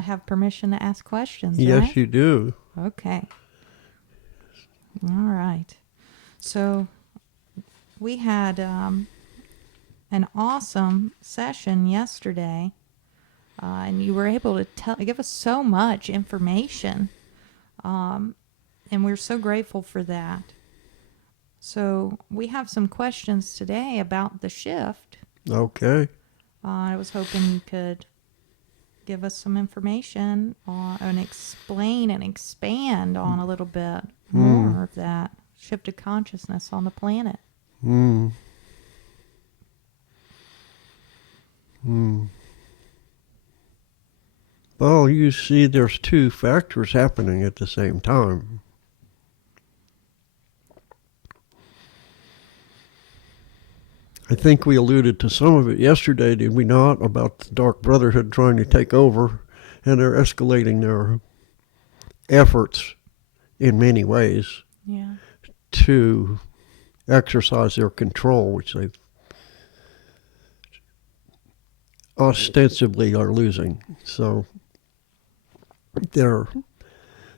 I have permission to ask questions, Yes, right? you do. Okay. All right. So we had an awesome session yesterday, and you were able to give us so much information, and we're so grateful for that. So we have some questions today about the shift. Okay. I was hoping you could give us some information and explain and expand on a little bit more of that shift of consciousness on the planet. Well, you see, there's two factors happening at the same time. I think we alluded to some of it yesterday, did we not, about the Dark Brotherhood trying to take over, and they're escalating their efforts in many ways to exercise their control, which they ostensibly are losing. So they're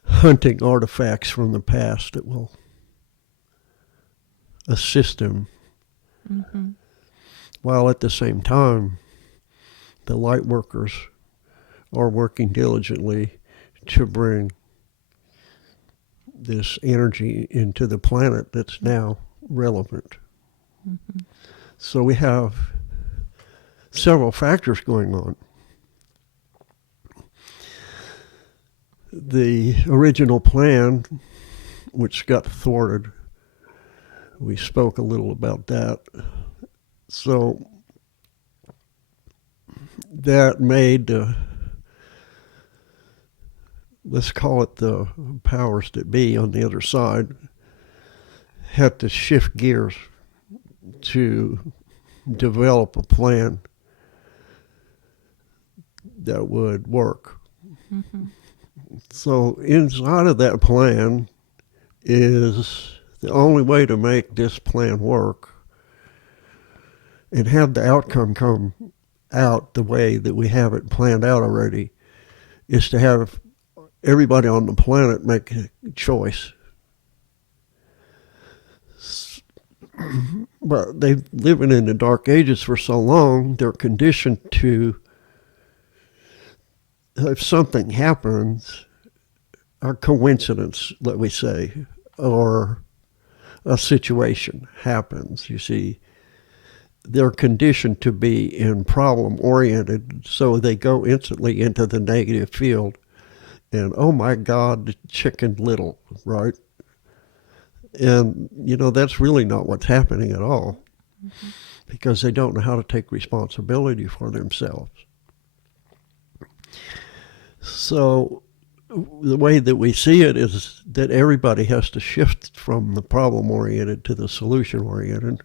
hunting artifacts from the past that will assist them. While at the same time, the light workers are working diligently to bring this energy into the planet that's now relevant. So we have several factors going on. The original plan, which got thwarted, we spoke a little about that. So that made, let's call it the powers that be on the other side, had to shift gears to develop a plan that would work. So inside of that plan is the only way to make this plan work and have the outcome come out the way that we have it planned out already, is to have everybody on the planet make a choice. But they've living in the dark ages for so long, they're conditioned to, if something happens, a coincidence, let me say, or a situation happens, you see, they're conditioned to be in problem-oriented, so they go instantly into the negative field. And, oh my God, Chicken Little, right? And, you know, that's really not what's happening at all, because they don't know how to take responsibility for themselves. So the way that we see it is that everybody has to shift from the problem-oriented to the solution-oriented.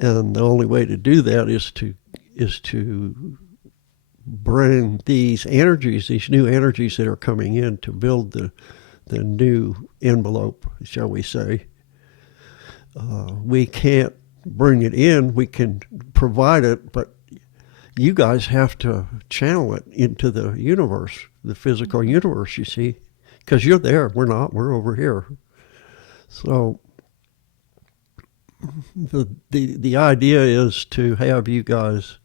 And the only way to do that is to bring these energies, these new energies that are coming in to build the new envelope, shall we say. We can't bring it in, we can provide it, but you guys have to channel it into the universe, the physical universe, you see, because you're there, we're not, we're over here. So the idea is to have you guys,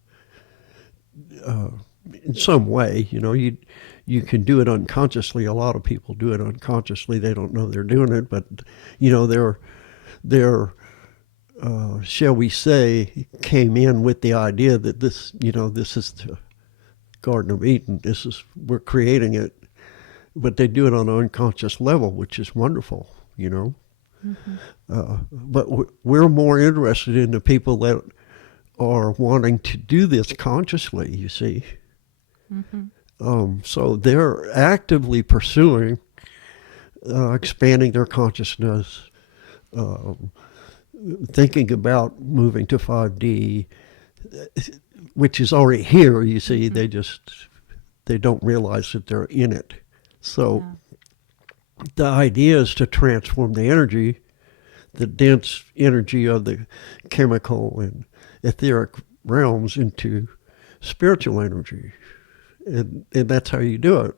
in some way, you know, you can do it unconsciously. A lot of people do it unconsciously. They don't know they're doing it, but, you know, they're shall we say, came in with the idea that this, you know, this is the Garden of Eden. We're creating it, but they do it on an unconscious level, which is wonderful, you know. But we're more interested in the people that are wanting to do this consciously, you see. So they're actively pursuing expanding their consciousness, thinking about moving to 5D, which is already here, you see. They don't realize that they're in it. So the idea is to transform the energy, the dense energy of the chemical and etheric realms, into spiritual energy. and that's how you do it.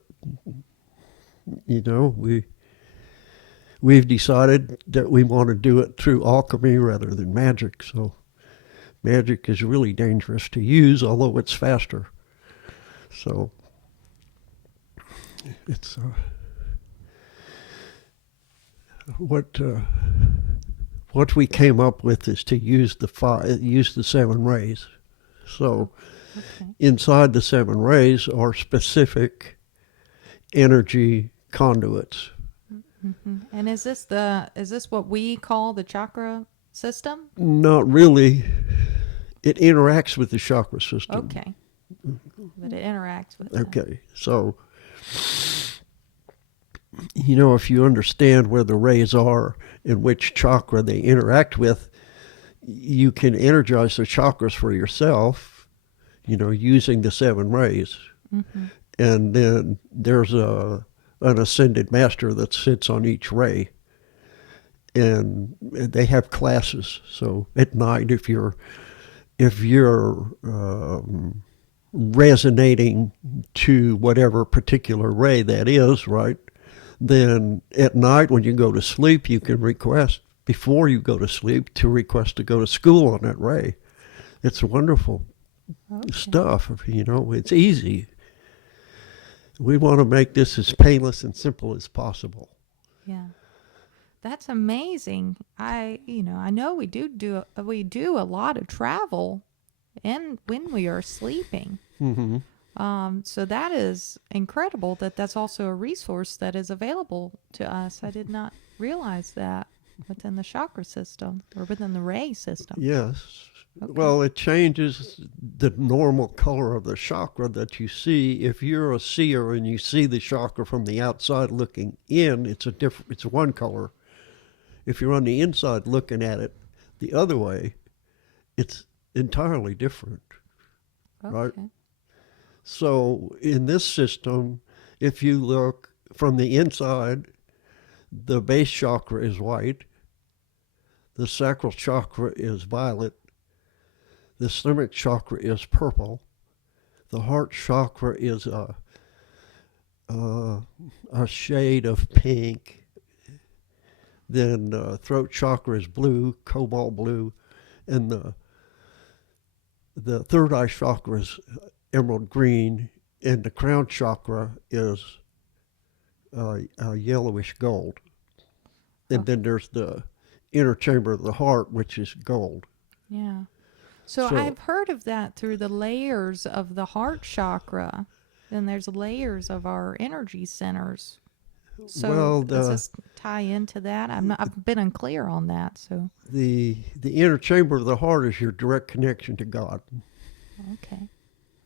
You know, we've decided that we want to do it through alchemy rather than magic. So magic is really dangerous to use, although it's faster. So it's what we came up with is to use the 7 rays. So Okay. inside the 7 rays are specific energy conduits. Mm-hmm. And is this what we call the chakra system? Not really. It interacts with the chakra system. Okay. But it interacts with that. Okay. So, you know, if you understand where the rays are and which chakra they interact with, you can energize the chakras for yourself, you know, using the 7 rays. Mm-hmm. And then there's an ascended master that sits on each ray. And they have classes. So at night, if you're resonating to whatever particular ray that is, right, then at night when you go to sleep, you can request, before you go to sleep, to request to go to school on that ray. It's wonderful stuff, you know, it's easy. We want to make this as painless and simple as possible. Yeah. That's amazing. I know we do a lot of travel and when we are sleeping. Mm-hmm. So that is incredible that's also a resource that is available to us. I did not realize that within the chakra system or within the ray system. Yes. Okay. Well, it changes the normal color of the chakra that you see. If you're a seer and you see the chakra from the outside looking in, it's one color. If you're on the inside looking at it the other way, it's entirely different. Okay. Right? So in this system, if you look from the inside, the base chakra is white, the sacral chakra is violet, the stomach chakra is purple, the heart chakra is a shade of pink, then the throat chakra is blue, cobalt blue, and the third eye chakra is emerald green, and the crown chakra is yellowish gold. And then there's the inner chamber of the heart, which is gold. Yeah. So I've heard of that through the layers of the heart chakra. Then there's layers of our energy centers. So does this tie into that? I've been unclear on that. So the inner chamber of the heart is your direct connection to God. Okay.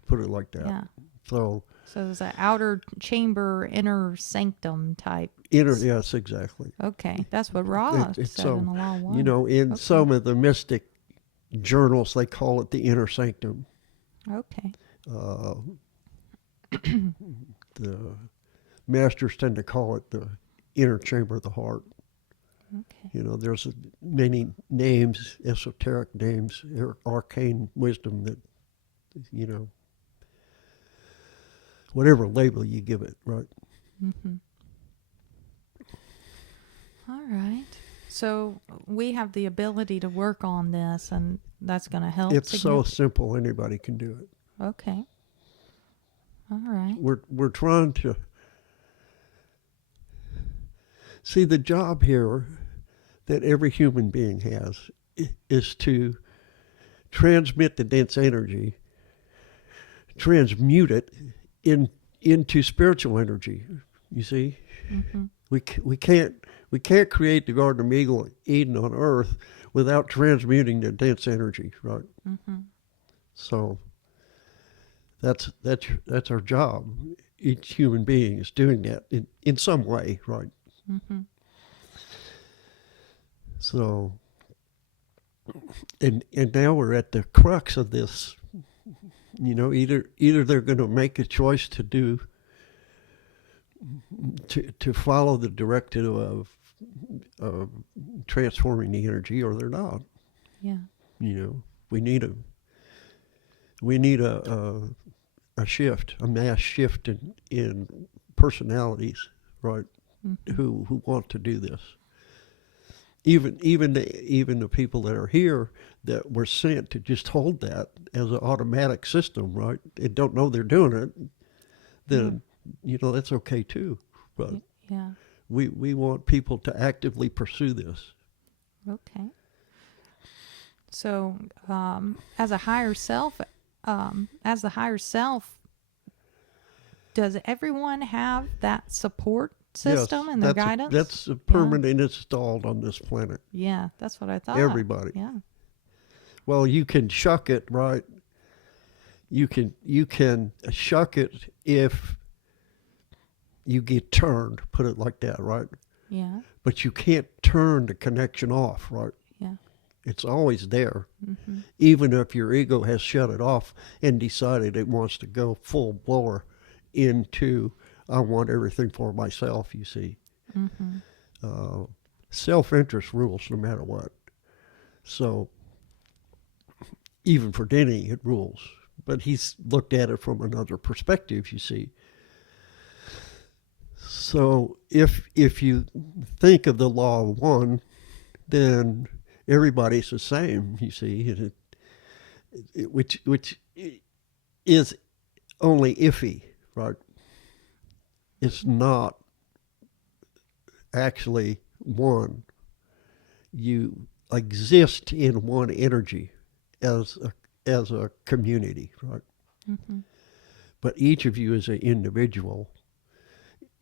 Put it like that. Yeah. So there's an outer chamber, inner sanctum type. Yes, exactly. Okay, that's what Ra said in the Law 1. You know, in some of the mystic journals, they call it the inner sanctum. Okay. The masters tend to call it the inner chamber of the heart. Okay. You know, there's many names, esoteric names, arcane wisdom that, you know, whatever label you give it, right? Mm-hmm. All right. So we have the ability to work on this, and that's going to help. It's so simple, anybody can do it. Okay. All right. We're trying to see the job here that every human being has is to transmit the dense energy, transmute it into spiritual energy. You see, mm-hmm. we can't create the Garden of Eden on Earth without transmuting the dense energy, right? Mm-hmm. So that's our job. Each human being is doing that in some way, right? Mm-hmm. So, and now we're at the crux of this. You know, either they're going to make a choice to follow the directive of transforming the energy, or they're not. Yeah. You know, we need a a mass shift in personalities, right? Who want to do this. Even the people that are here that were sent to just hold that as an automatic system, right? And don't know they're doing it, then that's okay too. But Yeah. we want people to actively pursue this. Okay. So, as a higher self, does everyone have that support system and their guidance? That's permanent installed on this planet. Yeah, that's what I thought. Everybody. Yeah. Well, you can shuck it, right? You can shuck it if you get turned, put it like that, right? Yeah. But you can't turn the connection off, right? Yeah. It's always there. Even if your ego has shut it off and decided it wants to go full blower into, I want everything for myself, you see. Self-interest rules no matter what. So even for Denny, it rules. But he's looked at it from another perspective, you see. So if you think of the law of one, then everybody's the same, you see, which is only iffy, right? It's not actually one. You exist in one energy as a community, right? But each of you is an individual,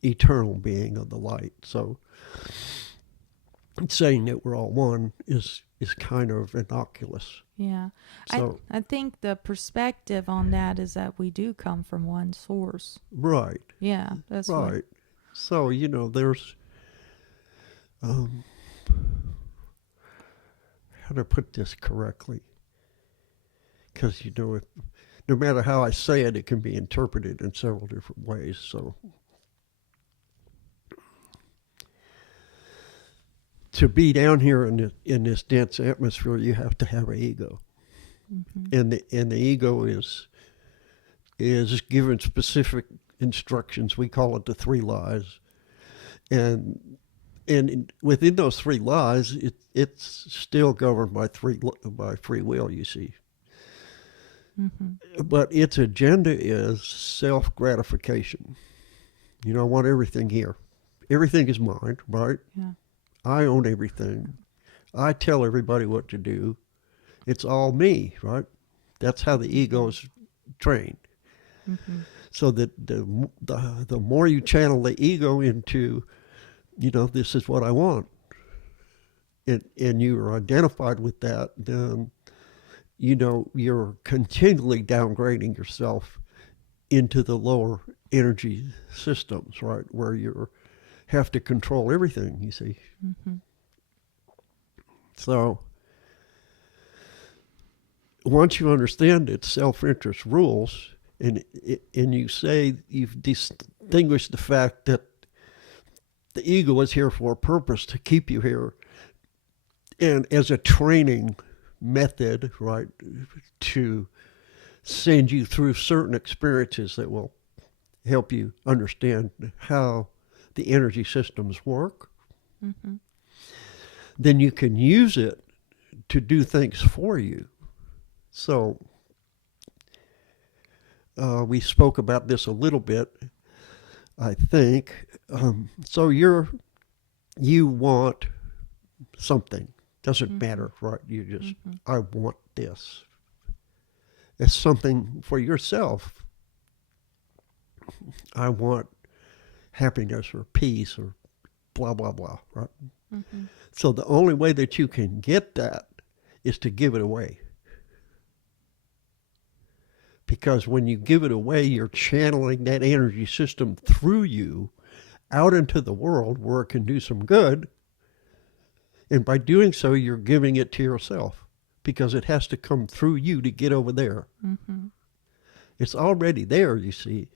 eternal being of the light. So saying that we're all one is kind of innocuous. Yeah. So, I think the perspective on that is that we do come from one source. right. Yeah, that's Right. So, there's, how to put this correctly? Because, no matter how I say it, it can be interpreted in several different ways. So, to be down here in this dense atmosphere, you have to have an ego. And the ego is given specific instructions. We call it the 3 lies, and within those 3 lies, it's still governed by free will. You see, but its agenda is self gratification. I want everything here. Everything is mine, right? Yeah. I own everything. I tell everybody what to do. It's all me, right? That's how the ego is trained. So that the more you channel the ego into, this is what I want, and you are identified with that, then, you're continually downgrading yourself into the lower energy systems, right? Where you have to control everything, you see. So once you understand it, self-interest rules, and you say you've distinguished the fact that the ego is here for a purpose, to keep you here, and as a training method, right, to send you through certain experiences that will help you understand how the energy systems work, then you can use it to do things for you. So we spoke about this a little bit, I think. So you want something. Doesn't matter, right? You just, I want this. It's something for yourself. I want happiness or peace or blah, blah, blah, right? So the only way that you can get that is to give it away. Because when you give it away, you're channeling that energy system through you out into the world where it can do some good. And by doing so, you're giving it to yourself, because it has to come through you to get over there. It's already there, you see.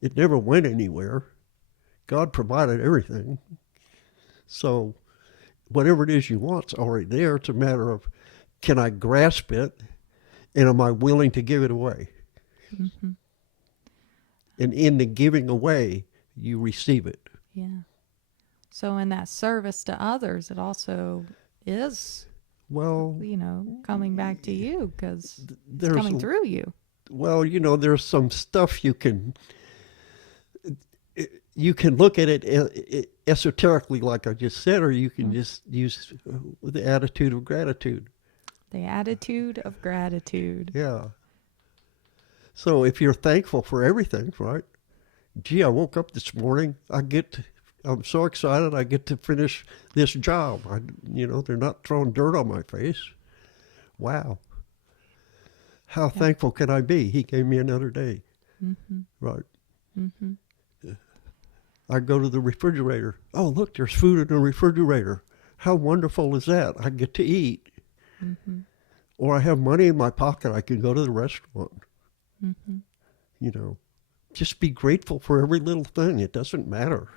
It never went anywhere. God provided everything. So whatever it is you want's already there. It's a matter of, can I grasp it, and am I willing to give it away? Mm-hmm. And in the giving away, you receive it. Yeah. So in that service to others, it also is, Well, coming back to you because it's there's coming through you. well, there's some stuff you can look at it esoterically, like I just said, or you can just use the attitude of gratitude. The attitude of gratitude. Yeah. So if you're thankful for everything, right? Gee, I woke up this morning. I'm so excited. I get to finish this job. They're not throwing dirt on my face. Wow. How thankful can I be? He gave me another day. Mm-hmm. Right. Mm-hmm. I go to the refrigerator. Oh, look, there's food in the refrigerator. How wonderful is that? I get to eat. Mm-hmm. Or I have money in my pocket. I can go to the restaurant. Mm-hmm. Just be grateful for every little thing. It doesn't matter.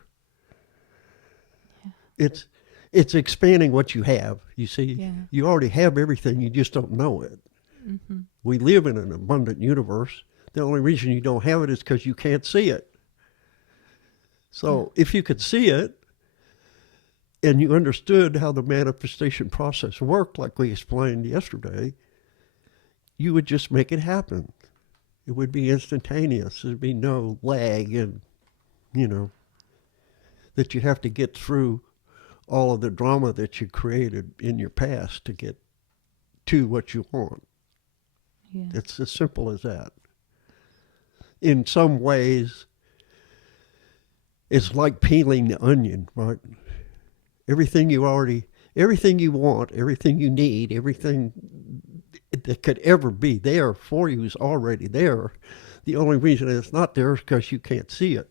Yeah. It's expanding what you have. You see, Yeah. You already have everything. You just don't know it. Mm-hmm. We live in an abundant universe. The only reason you don't have it is because you can't see it. So if you could see it and you understood how the manifestation process worked, like we explained yesterday, you would just make it happen. It would be instantaneous. There'd be no lag and, that you have to get through all of the drama that you created in your past to get to what you want. Yeah. It's as simple as that. In some ways, it's like peeling the onion, right? Everything you want, everything you need, everything that could ever be there for you is already there. The only reason it's not there is because you can't see it.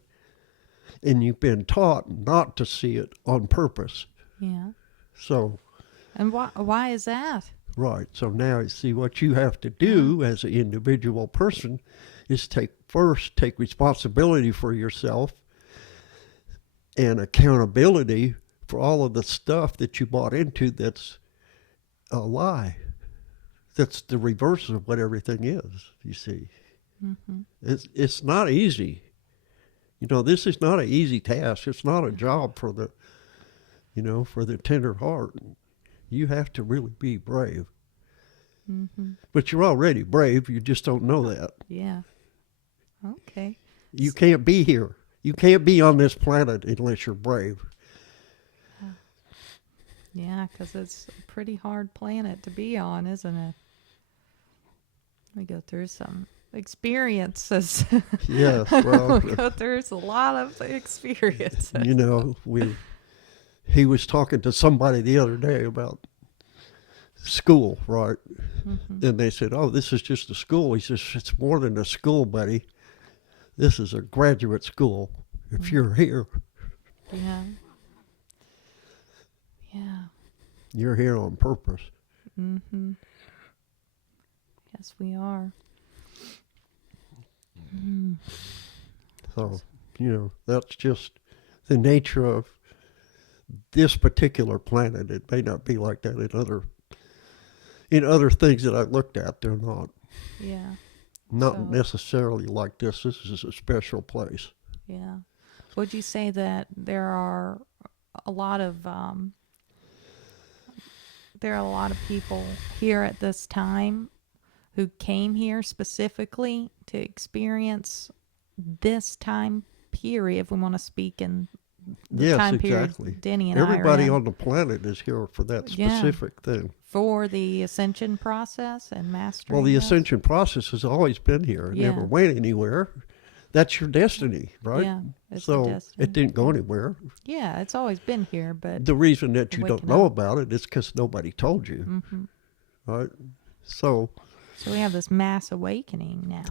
And you've been taught not to see it on purpose. Yeah. So. And why is that? Right. So now you see what you have to do as an individual person is take responsibility for yourself and accountability for all of the stuff that you bought into that's a lie. That's the reverse of what everything is, you see. Mm-hmm. It's not easy. This is not an easy task. It's not a job for the tender heart. You have to really be brave. Mm-hmm. But you're already brave. You just don't know that. Yeah. Okay. You can't be here. You can't be on this planet unless you're brave. Yeah, because it's a pretty hard planet to be on, isn't it? We go through some experiences. Yes, well, we go through a lot of experiences. He was talking to somebody the other day about school, right? Mm-hmm. And they said, "Oh, this is just a school." He says, "It's more than a school, buddy. This is a graduate school. If you're here, Yeah. Yeah. you're here on purpose." Mm-hmm. Yes, we are. Mm. So, that's just the nature of this particular planet. It may not be like that in other things that I looked at. They're not. Yeah. Not necessarily like this. This is a special place. Yeah. Would you say that there are a lot of people here at this time who came here specifically to experience this time period, if we want to speak in the time period Denny and Everybody I are in, on the planet is here for that specific thing. For the ascension process and mastering. Well, the this? ascension process has always been here. It never went anywhere. That's your destiny, right? Yeah, it's so the destiny. It didn't go anywhere. Yeah, it's always been here, but the reason that you don't know up. about it is because nobody told you, mm-hmm. right? So we have this mass awakening now.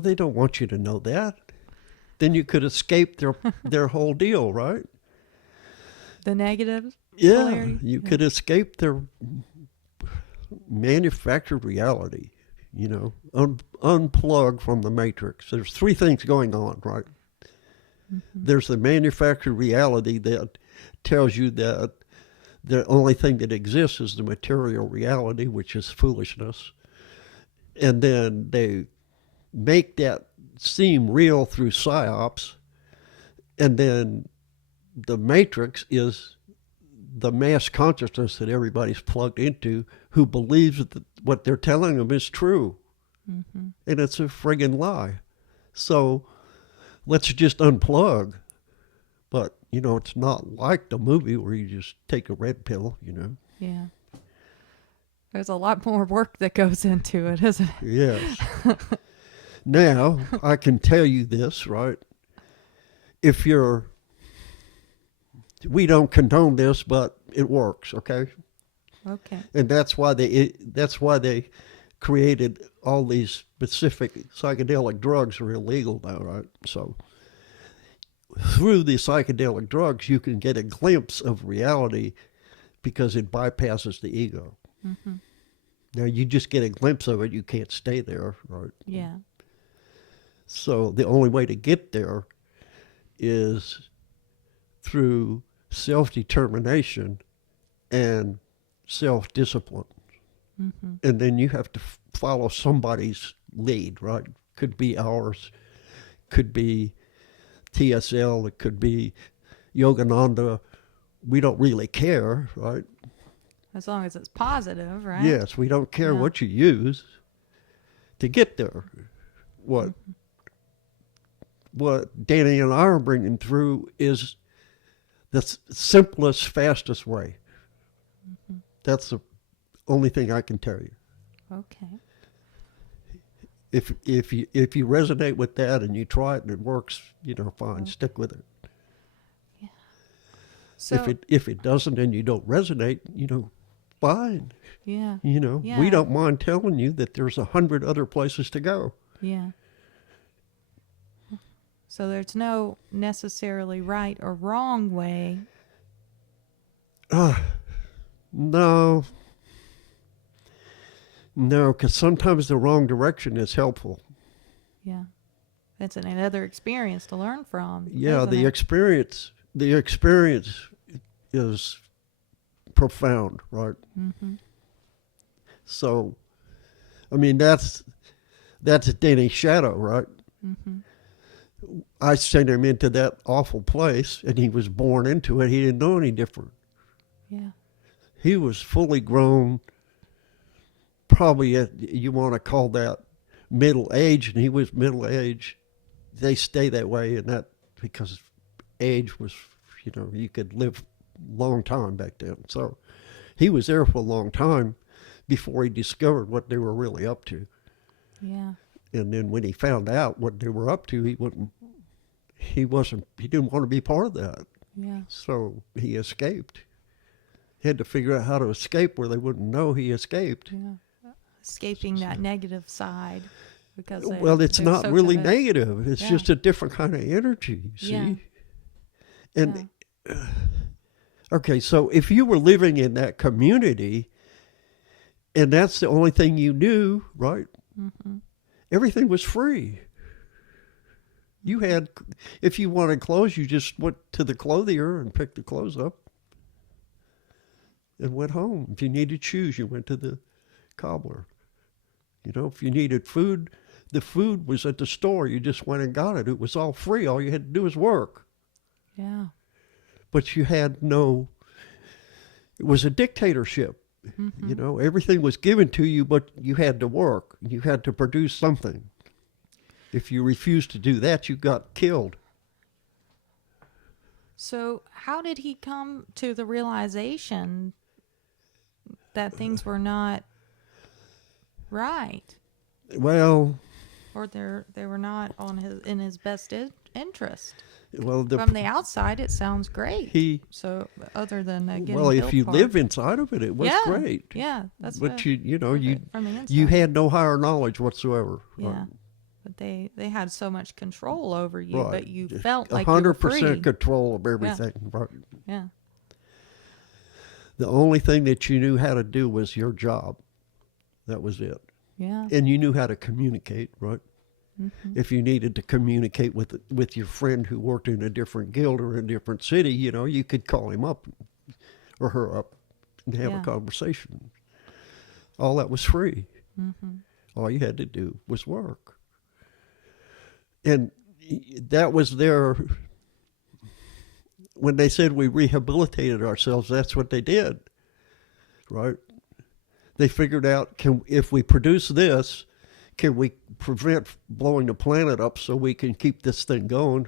They don't want you to know that. Then you could escape their whole deal, right? The negatives? Yeah, polarity? you could escape their manufactured reality, unplug from the matrix. There's three things going on, right? Mm-hmm. There's the manufactured reality that tells you that the only thing that exists is the material reality, which is foolishness. And then they make that seem real through psyops, and then the matrix is the mass consciousness that everybody's plugged into, who believes that what they're telling them is true. Mm-hmm. And it's a friggin' lie. So let's just unplug. But, it's not like the movie where you just take a red pill, Yeah. There's a lot more work that goes into it, isn't it? Yes. Now, I can tell you this, right? We don't condone this, but it works, okay? Okay. And that's why they created all these specific psychedelic drugs are illegal now, right? So through the psychedelic drugs, you can get a glimpse of reality because it bypasses the ego. Mm-hmm. Now, you just get a glimpse of it. You can't stay there, right? Yeah. So the only way to get there is through self-determination and self-discipline. Mm-hmm. And then you have to follow somebody's lead, right? Could be ours, could be TSL, it could be Yogananda. We don't really care, right? As long as it's positive, right? Yes, we don't care Yeah. what you use to get there. What Denny and I are bringing through is the simplest, fastest way. Mm-hmm. That's the only thing I can tell you. Okay. If you resonate with that and you try it and it works, fine, stick with it. Yeah. So If it doesn't and you don't resonate, fine. yeah. We Yeah. don't mind telling you that there's 100 other places to go. Yeah. So there's no necessarily right or wrong way. No, because sometimes the wrong direction is helpful. Yeah. It's another experience to learn from. Yeah, isn't the it? experience is profound, right? Mm-hmm. So, I mean, that's Denny's shadow, right? Mm-hmm. I sent him into that awful place, and he was born into it. He didn't know any different. Yeah. He was fully grown, probably you want to call that middle age, and he was middle age. They stay that way, and that because age was, you could live a long time back then. So he was there for a long time before he discovered what they were really up to. Yeah. And then when he found out what they were up to, he didn't want to be part of that. Yeah. So he escaped. He had to figure out how to escape where they wouldn't know he escaped. Yeah. Escaping that negative side because Well, it's they're not so really convinced. negative. It's Yeah. just a different kind of energy, you see? Yeah. And, okay, so if you were living in that community and that's the only thing you knew, right? Mm-hmm. Everything was free. You had, if you wanted clothes, you just went to the clothier and picked the clothes up and went home. If you needed shoes, you went to the cobbler. If you needed food, the food was at the store. You just went and got it. It was all free. All you had to do was work. Yeah. But you had it was a dictatorship. Mm-hmm. Everything was given to you, but you had to work. You had to produce something. If you refused to do that, you got killed. So how did he come to the realization that things were not right, Well, or they were not in his best interest? well, From the outside, it sounds great. So other than getting well, if killed you part. live inside of it, it was yeah, great. Yeah, that's But what, you from the inside. you had no higher knowledge whatsoever. Yeah, but they had so much control over you, Right. but you felt like you were 100% free. control of everything. Right. Yeah, The only thing that you knew how to do was your job. That was it. yeah. And you knew how to communicate, right? Mm-hmm. If you needed to communicate with your friend who worked in a different guild or in a different city, you could call him up or her up and have a conversation. All that was free. Mm-hmm. All you had to do was work. And that was their, when they said we rehabilitated ourselves, that's what they did, right? They figured out, if we produce this, can we prevent blowing the planet up so we can keep this thing going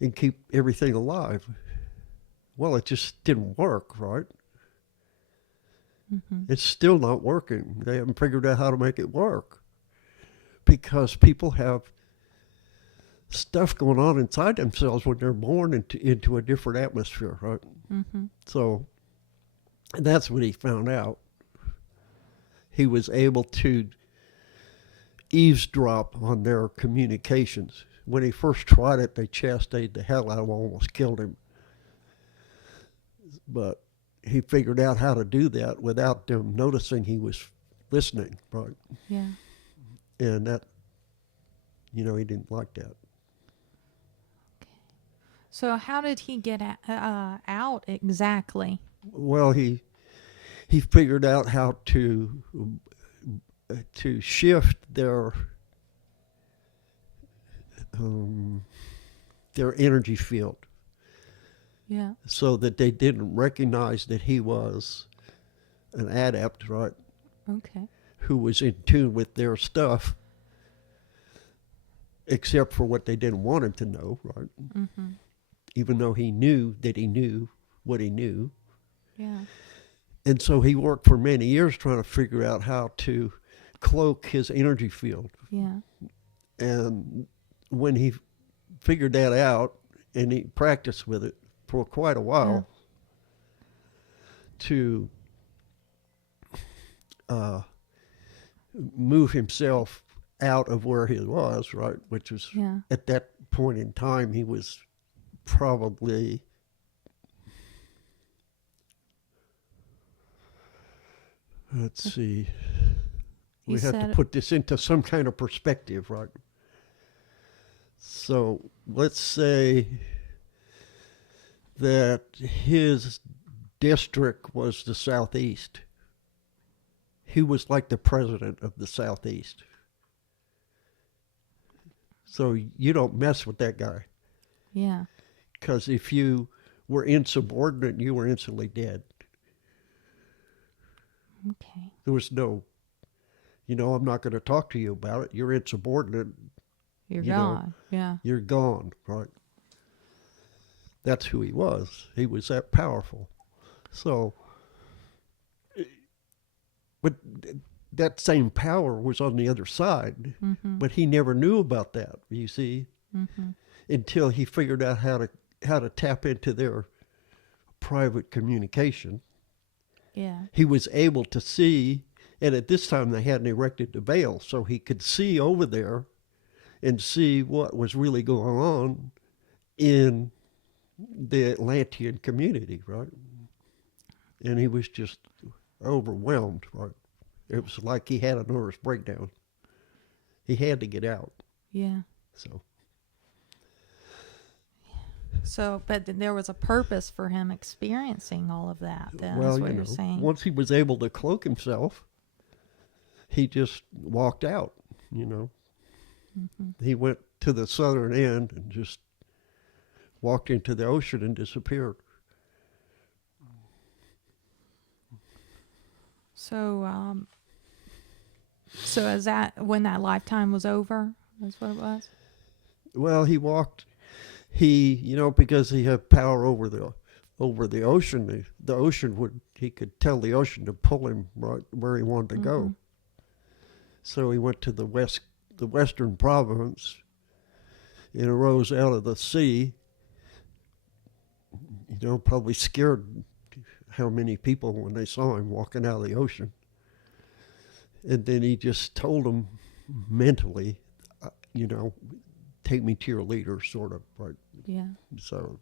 and keep everything alive? Well, it just didn't work, right? It's still not working. They haven't figured out how to make it work because people have stuff going on inside themselves when they're born into a different atmosphere, right? So that's what he found out. He was able to eavesdrop on their communications. When he first tried it, they chastised the hell out of him, almost killed him. But he figured out how to do that without them noticing he was listening, right? Yeah. And that, he didn't like that. Okay. So how did he get out exactly? Well, he figured out how to shift their energy field. Yeah. So that they didn't recognize that he was an adept, right? Okay. Who was in tune with their stuff, except for what they didn't want him to know, right? Even though he knew that he knew what he knew. Yeah. And so he worked for many years trying to figure out how to cloak his energy field. Yeah. And when he figured that out, and he practiced with it for quite a while, to move himself out of where he was, right? Which was, at that point in time, he was probably let's see. We have to put this into some kind of perspective, right? So let's say that his district was the Southeast. He was like the president of the Southeast. So you don't mess with that guy. Yeah. Because if you were insubordinate, you were instantly dead. Okay. There was no, I'm not going to talk to you about it. You're insubordinate. You're gone. Yeah. You're gone, right? That's who he was. He was that powerful. So, but that same power was on the other side, but he never knew about that, you see, until he figured out how to tap into their private communication. Yeah. He was able to see, and at this time they hadn't erected the veil, so he could see over there and see what was really going on in the Atlantean community, right? And he was just overwhelmed, right? It was like he had a nervous breakdown. He had to get out. Yeah. So, but there was a purpose for him experiencing all of that, then, well, is what you're saying. Once he was able to cloak himself, he just walked out, He went to the southern end and just walked into the ocean and disappeared. So, so is that when that lifetime was over? That's what it was? Well, he walked, because he had power over the ocean, the ocean he could tell the ocean to pull him right where he wanted to go. So he went to the western province and arose out of the sea, probably scared how many people when they saw him walking out of the ocean. And then he just told them mentally, take me to your leader, sort of, right? Yeah. So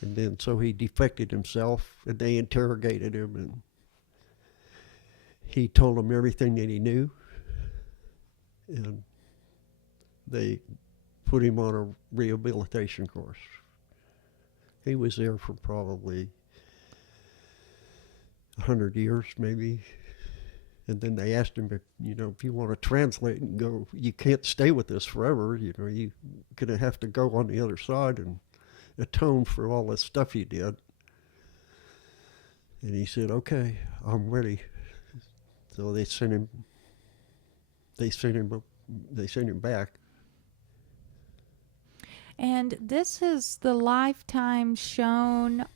he defected himself, and they interrogated him, and he told them everything that he knew, and they put him on a rehabilitation course. He was there for probably 100 years, maybe, And then they asked him if, if you want to translate and go, you can't stay with this forever. You're going to have to go on the other side and atone for all this stuff you did. And he said, okay, I'm ready. So they sent him back. And this is the lifetime shown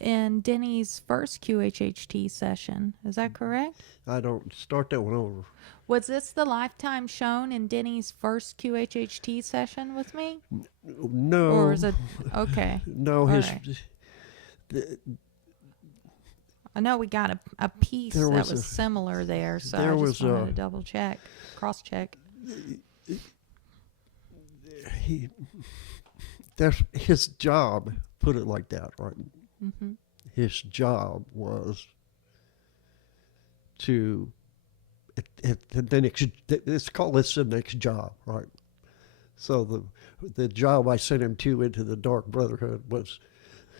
in Denny's first QHHT session. Is that correct? I don't start that one over. Was this the lifetime shown in Denny's first QHHT session with me? No. Or is it okay? No, All his. right. I know we got a piece that was similar there, so I just wanted to double check, cross check. That's his job. Put it like that, right? Mm-hmm. His job was to. Let's call this the next job, right? So the job I sent him to into the Dark Brotherhood was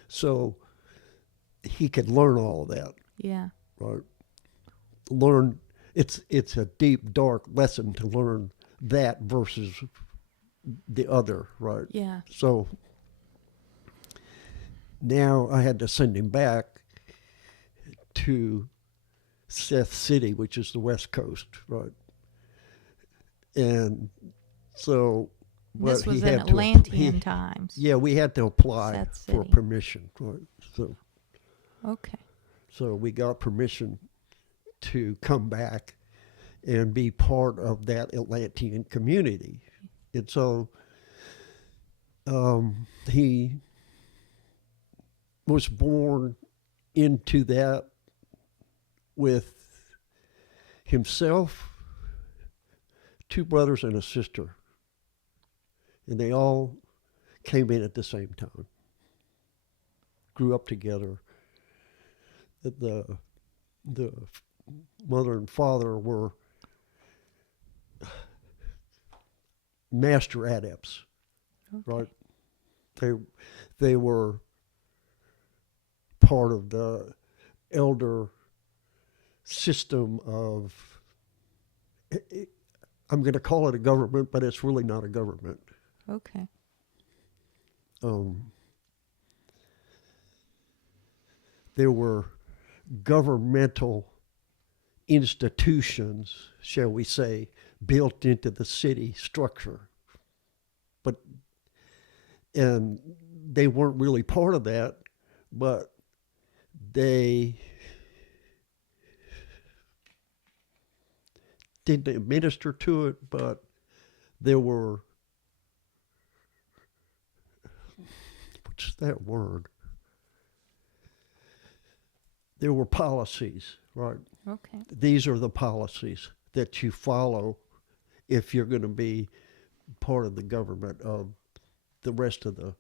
so he could learn all of that. Yeah. Right. Learn. It's a deep, dark lesson to learn that versus the other, right? Yeah. So now I had to send him back to Seth City, which is the West Coast, right? And so this was in Atlantean times. Yeah, we had to apply for permission, right? So okay. So we got permission to come back and be part of that Atlantean community. And so he was born into that with himself, 2 brothers and a sister. And they all came in at the same time, grew up together. The mother and father were master adepts, right? They were part of the elder system of, I'm going to call it a government, but it's really not a government. Okay. There were governmental institutions, shall we say, built into the city structure. And they weren't really part of that, but they didn't administer to it, but there were, what's that word? There were policies, right? Okay. These are the policies that you follow if you're going to be part of the government of the rest of the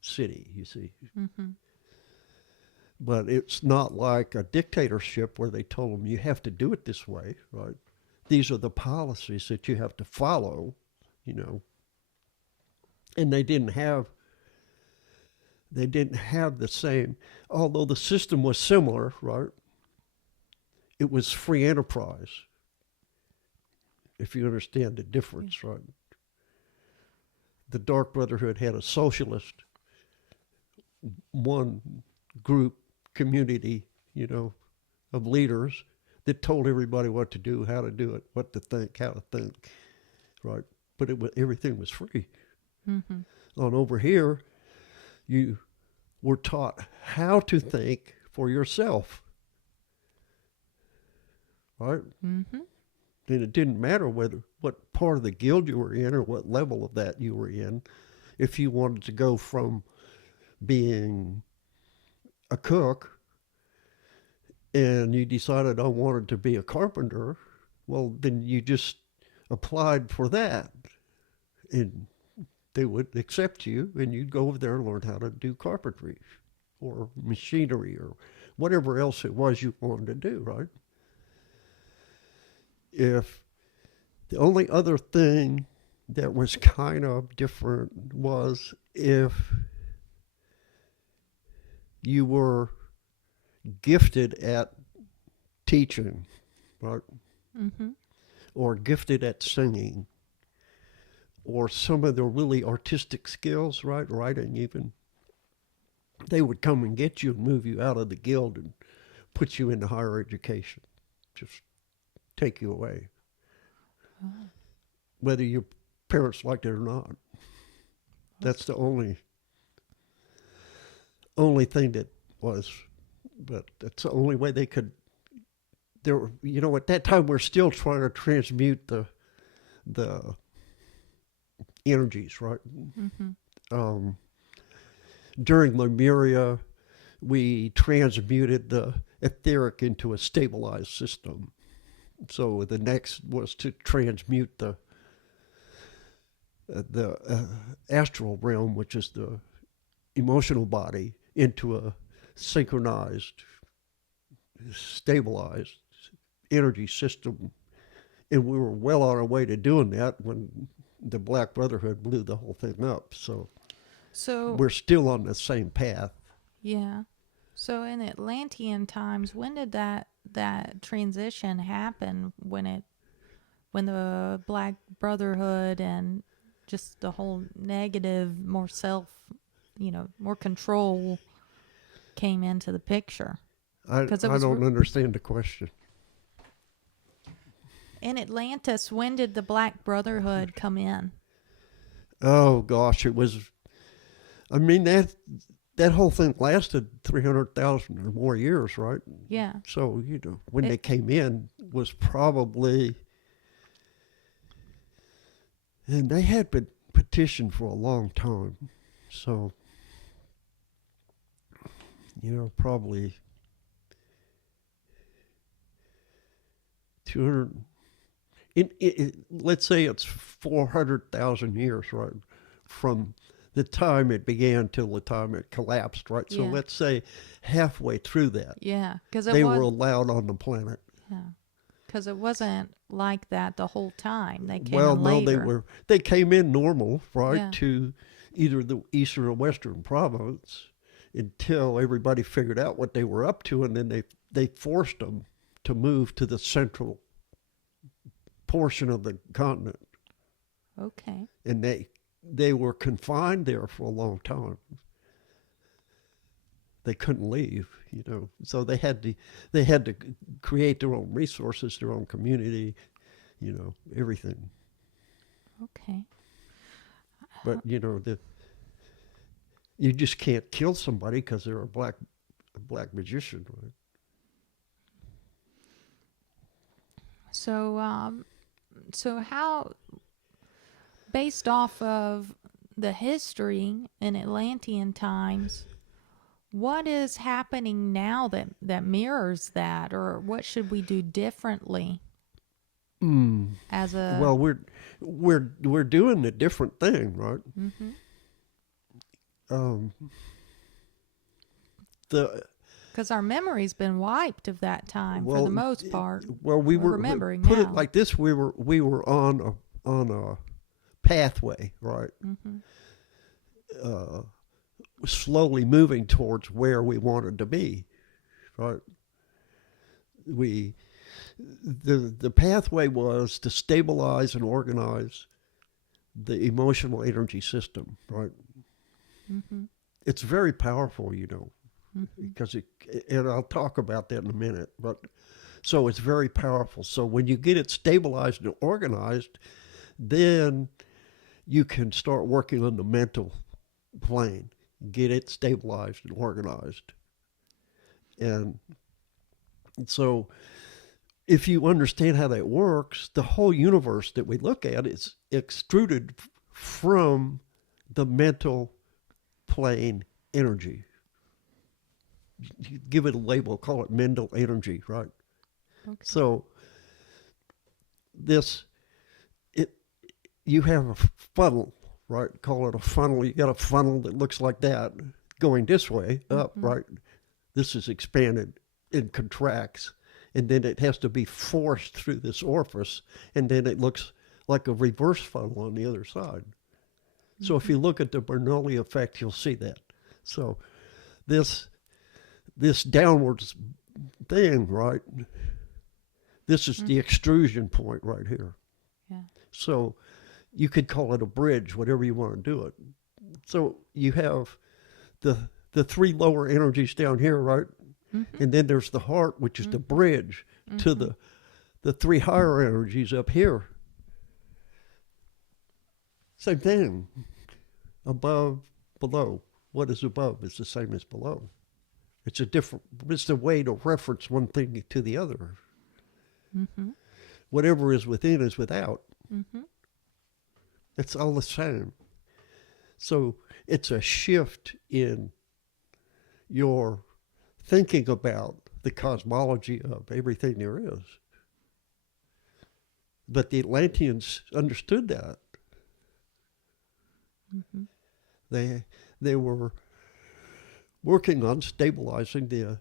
city, you see. Mm-hmm. But it's not like a dictatorship where they told them you have to do it this way, right? These are the policies that you have to follow, And they didn't have the same, although the system was similar, right? It was free enterprise, if you understand the difference, right? The Dark Brotherhood had a socialist, one group, community, of leaders that told everybody what to do, how to do it, what to think, how to think, right? But everything was free. Mm-hmm. On over here, you were taught how to think for yourself, right? Mm-hmm. And it didn't matter what part of the guild you were in or what level of that you were in. If you wanted to go from being a cook and you decided I wanted to be a carpenter, well, then you just applied for that. And they would accept you, and you'd go over there and learn how to do carpentry or machinery or whatever else it was you wanted to do, right? If the only other thing that was kind of different was if you were gifted at teaching, right? Mm-hmm. Or gifted at singing, or some of the really artistic skills, right? Writing even. They would come and get you and move you out of the guild and put you into higher education. Just take you away. Oh. Whether your parents liked it or not. That's the only thing that was, but that's the only way they could. There, at that time we're still trying to transmute the energies, right? Mm-hmm. During Lemuria, we transmuted the etheric into a stabilized system. So the next was to transmute the astral realm, which is the emotional body, into a synchronized, stabilized energy system. And we were well on our way to doing that when the Black Brotherhood blew the whole thing up. So we're still on the same path. Yeah. So in Atlantean times, when did that transition happen? When the Black Brotherhood and just the whole negative, more more control came into the picture? I don't understand the question. In Atlantis, when did the Black Brotherhood come in? Oh gosh, it was. I mean that whole thing lasted 300,000 or more years, right? Yeah. So when they came in was probably, and they had been petitioned for a long time, so probably 200. Let's say it's 400,000 years, right, from the time it began till the time it collapsed, right? So let's say halfway through that, because they were allowed on the planet. Yeah, because it wasn't like that the whole time. They came Well, in no, later. they came in normal, right, Yeah. to either the eastern or western province until everybody figured out what they were up to, and then they forced them to move to the central portion of the continent. Okay. And they were confined there for a long time. They couldn't leave, So they had to create their own resources, their own community, everything. Okay. But you just can't kill somebody because they're a black magician, right? So how, based off of the history in Atlantean times, what is happening now that mirrors that, or what should we do differently? As a Well, we're doing a different thing, right? Mm-hmm. Because our memory's been wiped of that time for the most part. Well, we're remembering put now. it like this: we were on a pathway, right? Mm-hmm. Slowly moving towards where we wanted to be, right? The pathway was to stabilize and organize the emotional energy system, right? Mm-hmm. It's very powerful, Mm-hmm. because and I'll talk about that in a minute, but so it's very powerful. So when you get it stabilized and organized, then you can start working on the mental plane, get it stabilized and organized. And so if you understand how that works, the whole universe that we look at is extruded from the mental plane energy. You give it a label, call it mental energy, right? Okay. So you have a funnel, right? Call it a funnel. You got a funnel that looks like that going this way up, right? This is expanded and contracts, and then it has to be forced through this orifice, and then it looks like a reverse funnel on the other side. So if you look at the Bernoulli effect, you'll see that. So this downwards thing, right, This is the extrusion point right here. Yeah. So you could call it a bridge, whatever you want to do it. So you have the three lower energies down here, right? Mm-hmm. And then there's the heart, which is the bridge to the three higher energies up here. Same thing. Above, below. What is above is the same as below. It's a way to reference one thing to the other. Mm-hmm. Whatever is within is without. Mm-hmm. It's all the same. So it's a shift in your thinking about the cosmology of everything there is. But the Atlanteans understood that. Mm-hmm. They were working on stabilizing the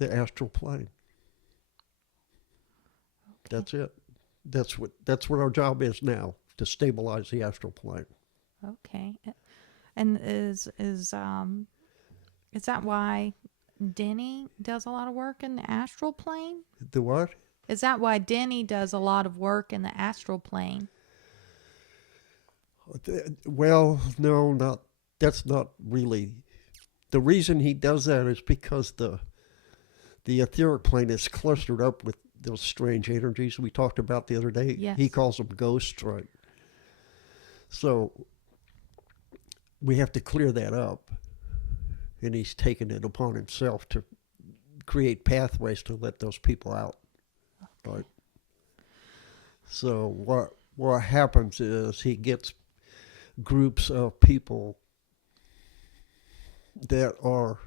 astral plane. Okay. That's it. That's what our job is now, to stabilize the astral plane. Okay. And is that why Denny does a lot of work in the astral plane? The what? Is that why Denny does a lot of work in the astral plane? Well, no, that's not really. The reason he does that is because the etheric plane is clustered up with those strange energies we talked about the other day. Yes. He calls them ghosts, right? So we have to clear that up. And he's taken it upon himself to create pathways to let those people out. Okay. Right? So what happens is he gets groups of people that are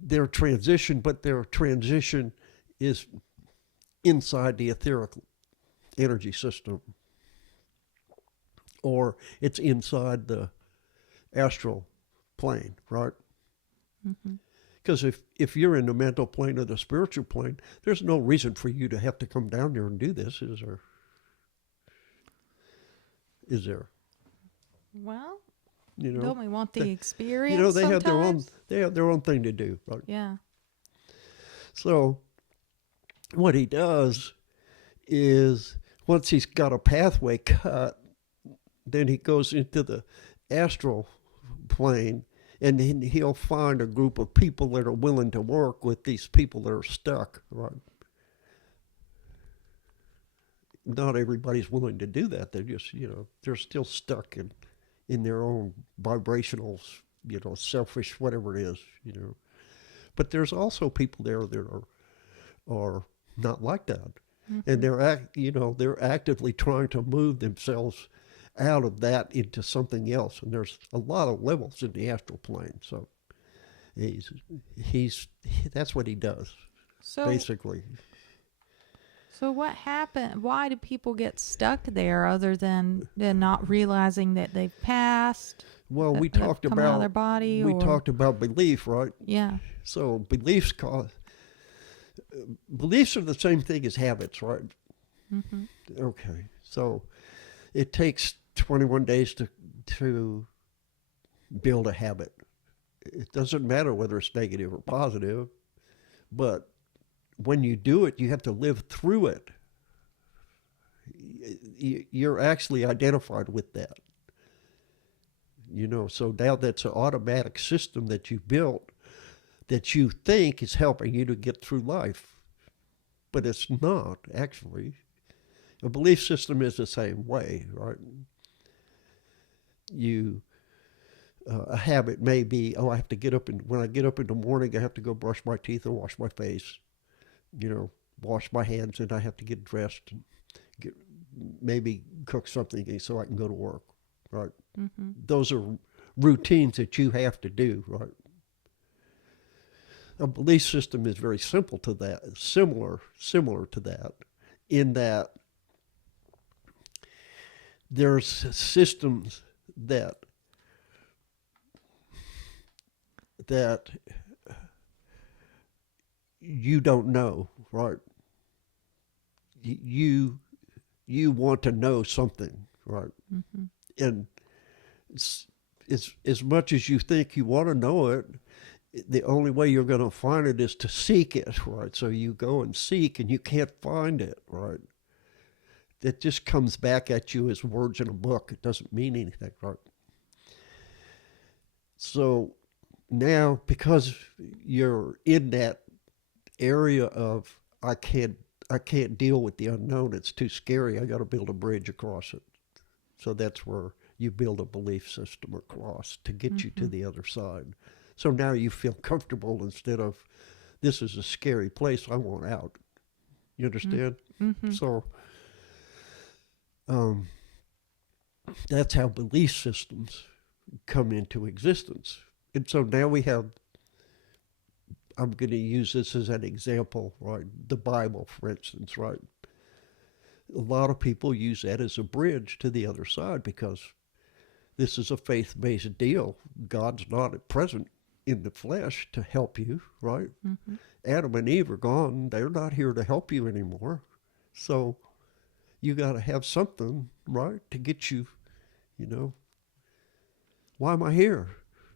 their transition, but their transition is inside the etheric energy system, or it's inside the astral plane, right? Because if you're in the mental plane or the spiritual plane, there's no reason for you to have to come down there and do this, is there? Is there? Well, You know, don't we want the experience? you know, they sometimes? have their own thing to do, right? Yeah. So what he does is, once he's got a pathway cut, then he goes into the astral plane, and then he'll find a group of people that are willing to work with these people that are stuck, right? Not everybody's willing to do that. They're just, they're still stuck in their own vibrational, selfish, whatever it is, But there's also people there that are not like that. And they're actively trying to move themselves out of that into something else. And there's a lot of levels in the astral plane. So that's what he does, basically. So what happened? Why do people get stuck there other than not realizing that they've passed? Well, we talked come out of their body. Talked about belief, right? Yeah. So beliefs are the same thing as habits, right? Mm-hmm. Okay. So it takes 21 days to build a habit. It doesn't matter whether it's negative or positive, but when you do it, you have to live through it. You're actually identified with that. So now that's an automatic system that you built that you think is helping you to get through life. But it's not, actually. A belief system is the same way, right? A habit may be, I have to get up, and when I get up in the morning, I have to go brush my teeth and wash my face. Wash my hands, and I have to get dressed and maybe cook something so I can go to work, right? Mm-hmm. Those are routines that you have to do, right? A belief system is very simple to that, similar to that, in that there's systems that you don't know, right? You want to know something, right? Mm-hmm. And as much as you think you want to know it, the only way you're going to find it is to seek it, right? So you go and seek and you can't find it, right? It just comes back at you as words in a book. It doesn't mean anything, right? So now, because you're in that area of I can't deal with the unknown, it's too scary, I got to build a bridge across it. So that's where you build a belief system across to get you to the other side. So now you feel comfortable instead of, this is a scary place, I want out. You understand? So that's how belief systems come into existence. And so now we have, I'm going to use this as an example, right? The Bible, for instance, right? A lot of people use that as a bridge to the other side because this is a faith-based deal. God's not present in the flesh to help you, right? Adam and Eve are gone. They're not here to help you anymore. So you got to have something, right, to get you, why am I here?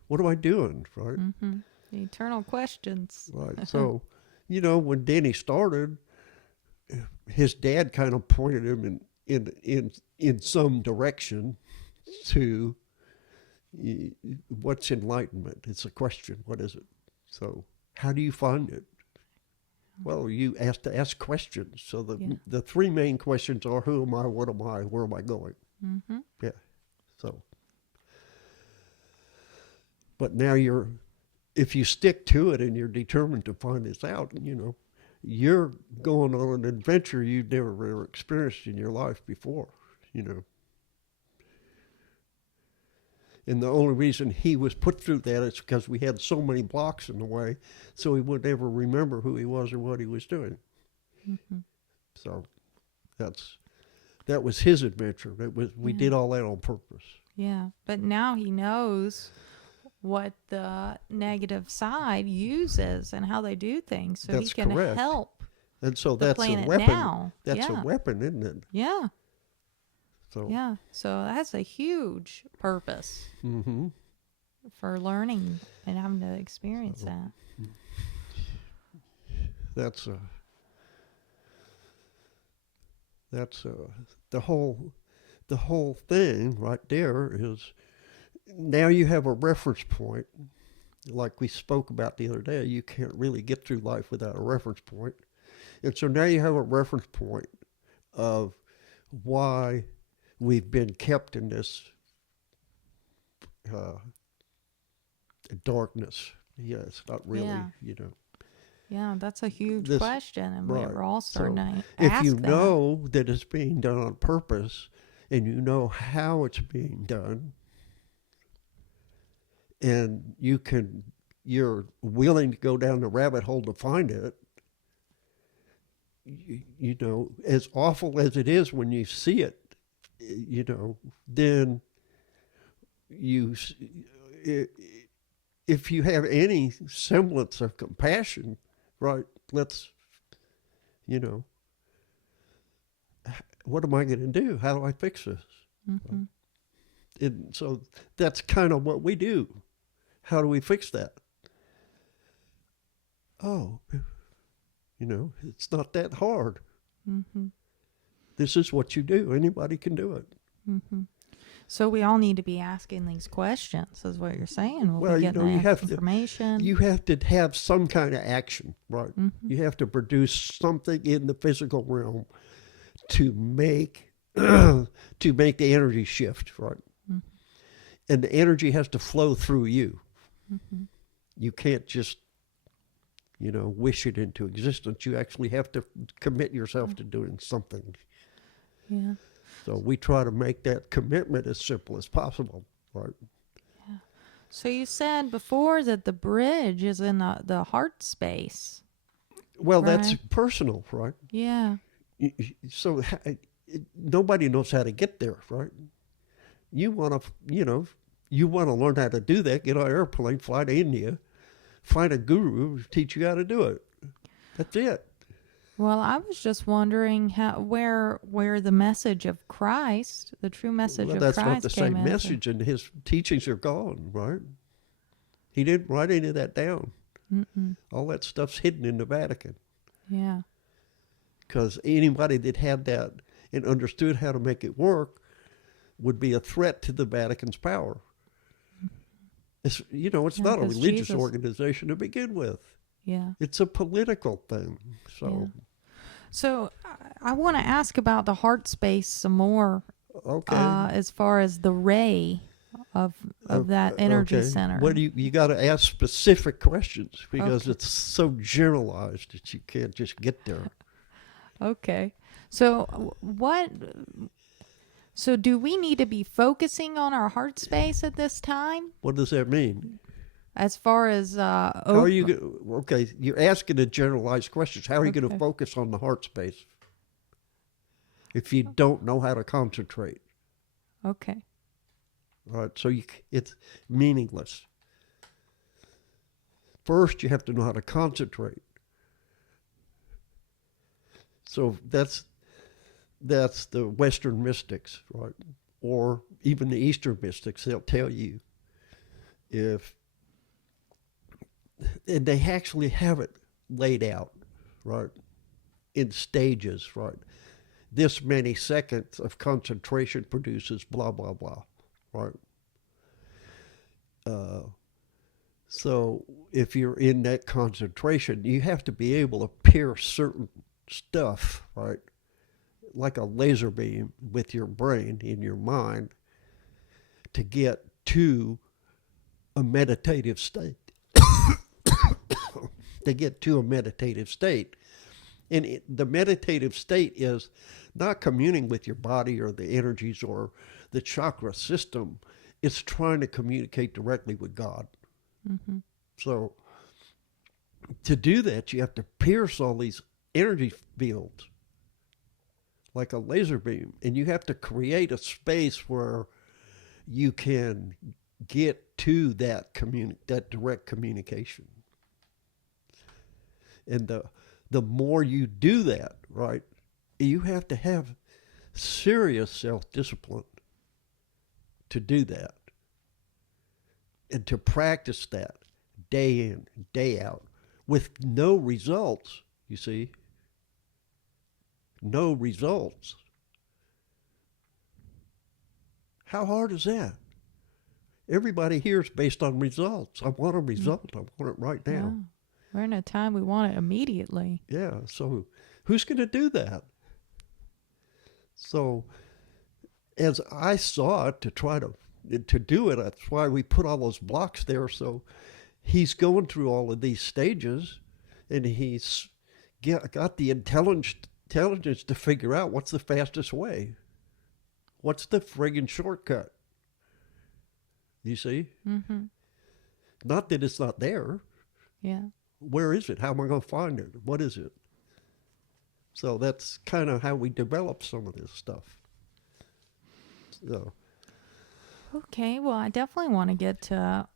What am I doing, right? The eternal questions. Right. So, when Denny started, his dad kind of pointed him in some direction to what's enlightenment. It's a question. What is it? So how do you find it? Well, you have to ask questions. So the three main questions are: who am I? What am I? Where am I going? Yeah. So, but now if you stick to it and you're determined to find this out, you're going on an adventure you've never ever experienced in your life before, And the only reason he was put through that is because we had so many blocks in the way, so he would never remember who he was or what he was doing. So that was his adventure. We did all that on purpose. Yeah, but now he knows what the negative side uses and how they do things, so That's he can correct. help. And so the that's a planet weapon. now. That's Yeah. a weapon, isn't it? Yeah, So yeah. So that's a huge purpose for learning and having to experience that. that's the whole thing right there is, now you have a reference point. Like we spoke about the other day, you can't really get through life without a reference point. And so now you have a reference point of why we've been kept in this darkness. Yeah, it's not really, Yeah. Yeah, that's a huge This- question, and right. we're all starting So to if ask you that. know that it's being done on purpose, and you know how it's being done, and you're willing to go down the rabbit hole to find it, as awful as it is when you see it, then if you have any semblance of compassion, right, what am I going to do? How do I fix this? And so that's kind of what we do. How do we fix that? Oh, it's not that hard. This is what you do. Anybody can do it. So we all need to be asking these questions, is what you're saying. We'll be getting you that have information. You have to have some kind of action, right? You have to produce something in the physical realm to make the energy shift, right? And the energy has to flow through you. You can't just, wish it into existence. You actually have to commit yourself to doing something. Yeah. So we try to make that commitment as simple as possible, right? Yeah. So you said before that the bridge is in the heart space. Well, that's Right. personal, right? Yeah. So nobody knows how to get there, right? You want to, learn how to do that, get on an airplane, fly to India, find a guru, teach you how to do it. That's it. Well, I was just wondering where the message of Christ, the true message Well, of that's Christ, not the came same into. message, and his teachings are gone, right? He didn't write any of that down. Mm-mm. All that stuff's hidden in the Vatican. Yeah. Because anybody that had that and understood how to make it work would be a threat to the Vatican's power. It's, you know, it's Yeah, not a 'cause religious Jesus- organization to begin with. Yeah. It's a political thing. So, So I want to ask about the heart space some more, okay. as far as the ray of that energy Okay. center. What do you got to ask specific questions because Okay. it's so generalized that you can't just get there. Okay. So what? So do we need to be focusing on our heart space at this time? What does that mean? As far as How are you? Okay, you're asking a generalized questions. How are you going Okay. to focus on the heart space if you don't know how to concentrate? Okay. All right, so it's meaningless. First, you have to know how to concentrate. So that's the Western mystics, right? Or even the Eastern mystics. They'll tell you and they actually have it laid out, right, in stages, right? This many seconds of concentration produces blah, blah, blah, right? So if you're in that concentration, you have to be able to pierce certain stuff, right? Like a laser beam with your brain in your mind to get to a meditative state. To get to a meditative state. And the meditative state is not communing with your body or the energies or the chakra system. It's trying to communicate directly with God. Mm-hmm. So to do that, you have to pierce all these energy fields like a laser beam. And you have to create a space where you can get to that direct communication. And the more you do that, right, you have to have serious self-discipline to do that and to practice that day in, day out with no results, you see. No results. How hard is that? Everybody here is based on results. I want a result. I want it right now. Yeah. We're in a time we want it immediately. Yeah, so who's going to do that? So as I saw it, to try to do it, that's why we put all those blocks there. So he's going through all of these stages, and he's got the intelligence to figure out what's the fastest way. What's the friggin' shortcut? You see? Mm-hmm. Not that it's not there. Yeah. Where is it? How am I going to find it? What is it? So that's kind of how we develop some of this stuff. So. Okay. Well, I definitely want to get to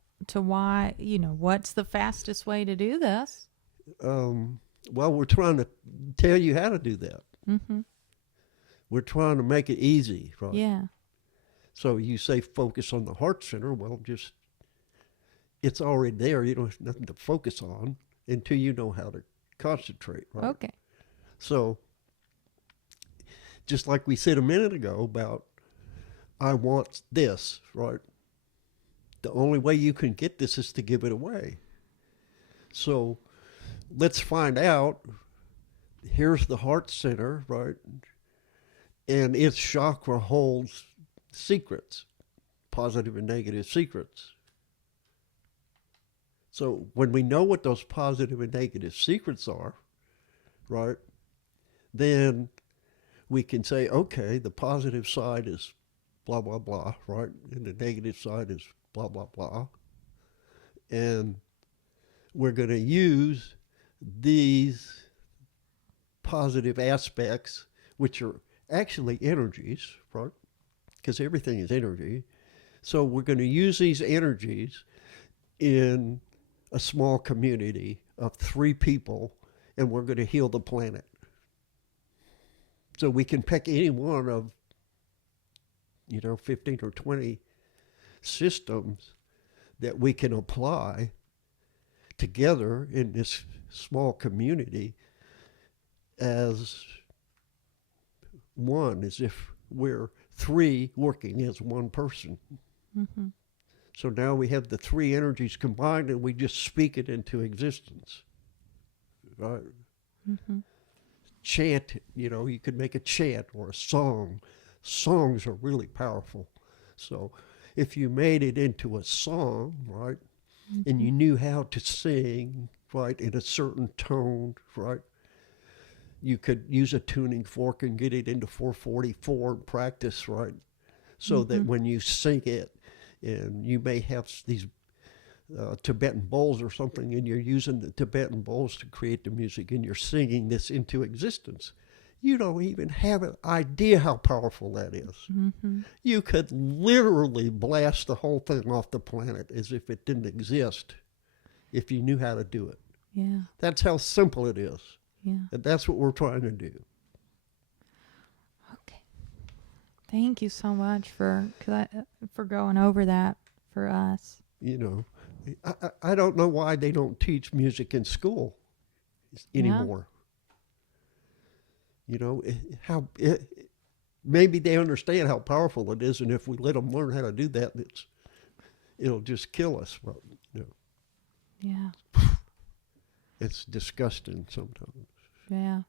why, what's the fastest way to do this? Well, we're trying to tell you how to do that. Mm-hmm. We're trying to make it easy, right? Yeah. So you say focus on the heart center. Well, it's already there. You don't have nothing to focus on until you know how to concentrate, right? Okay. So just like we said a minute ago about I want this, right? The only way you can get this is to give it away. So let's find out. Here's the heart center, right? And its chakra holds secrets, positive and negative secrets. So when we know what those positive and negative secrets are, right, then we can say, okay, the positive side is blah, blah, blah, right? And the negative side is blah, blah, blah. And we're going to use these positive aspects, which are actually energies, right? Because everything is energy. So we're going to use these energies in a small community of 3 people, and we're going to heal the planet. So we can pick any one of, 15 or 20 systems that we can apply together in this small community as one, as if we're three working as one person. Mm-hmm. So now we have the three energies combined and we just speak it into existence. Right? Mm-hmm. Chant, you could make a chant or a song. Songs are really powerful. So if you made it into a song, right, Mm-hmm. and you knew how to sing, right, in a certain tone, right, you could use a tuning fork and get it into 444 and practice, right, so Mm-hmm. that when you sing it, and you may have these Tibetan bowls or something, and you're using the Tibetan bowls to create the music, and you're singing this into existence. You don't even have an idea how powerful that is. Mm-hmm. You could literally blast the whole thing off the planet as if it didn't exist if you knew how to do it. Yeah. That's how simple it is. Yeah. And that's what we're trying to do. Okay. Thank you so much for going over that for us. I don't know why they don't teach music in school anymore. Maybe they understand how powerful it is, and if we let them learn how to do that, it'll just kill us. But, Yeah. it's disgusting sometimes. Yeah.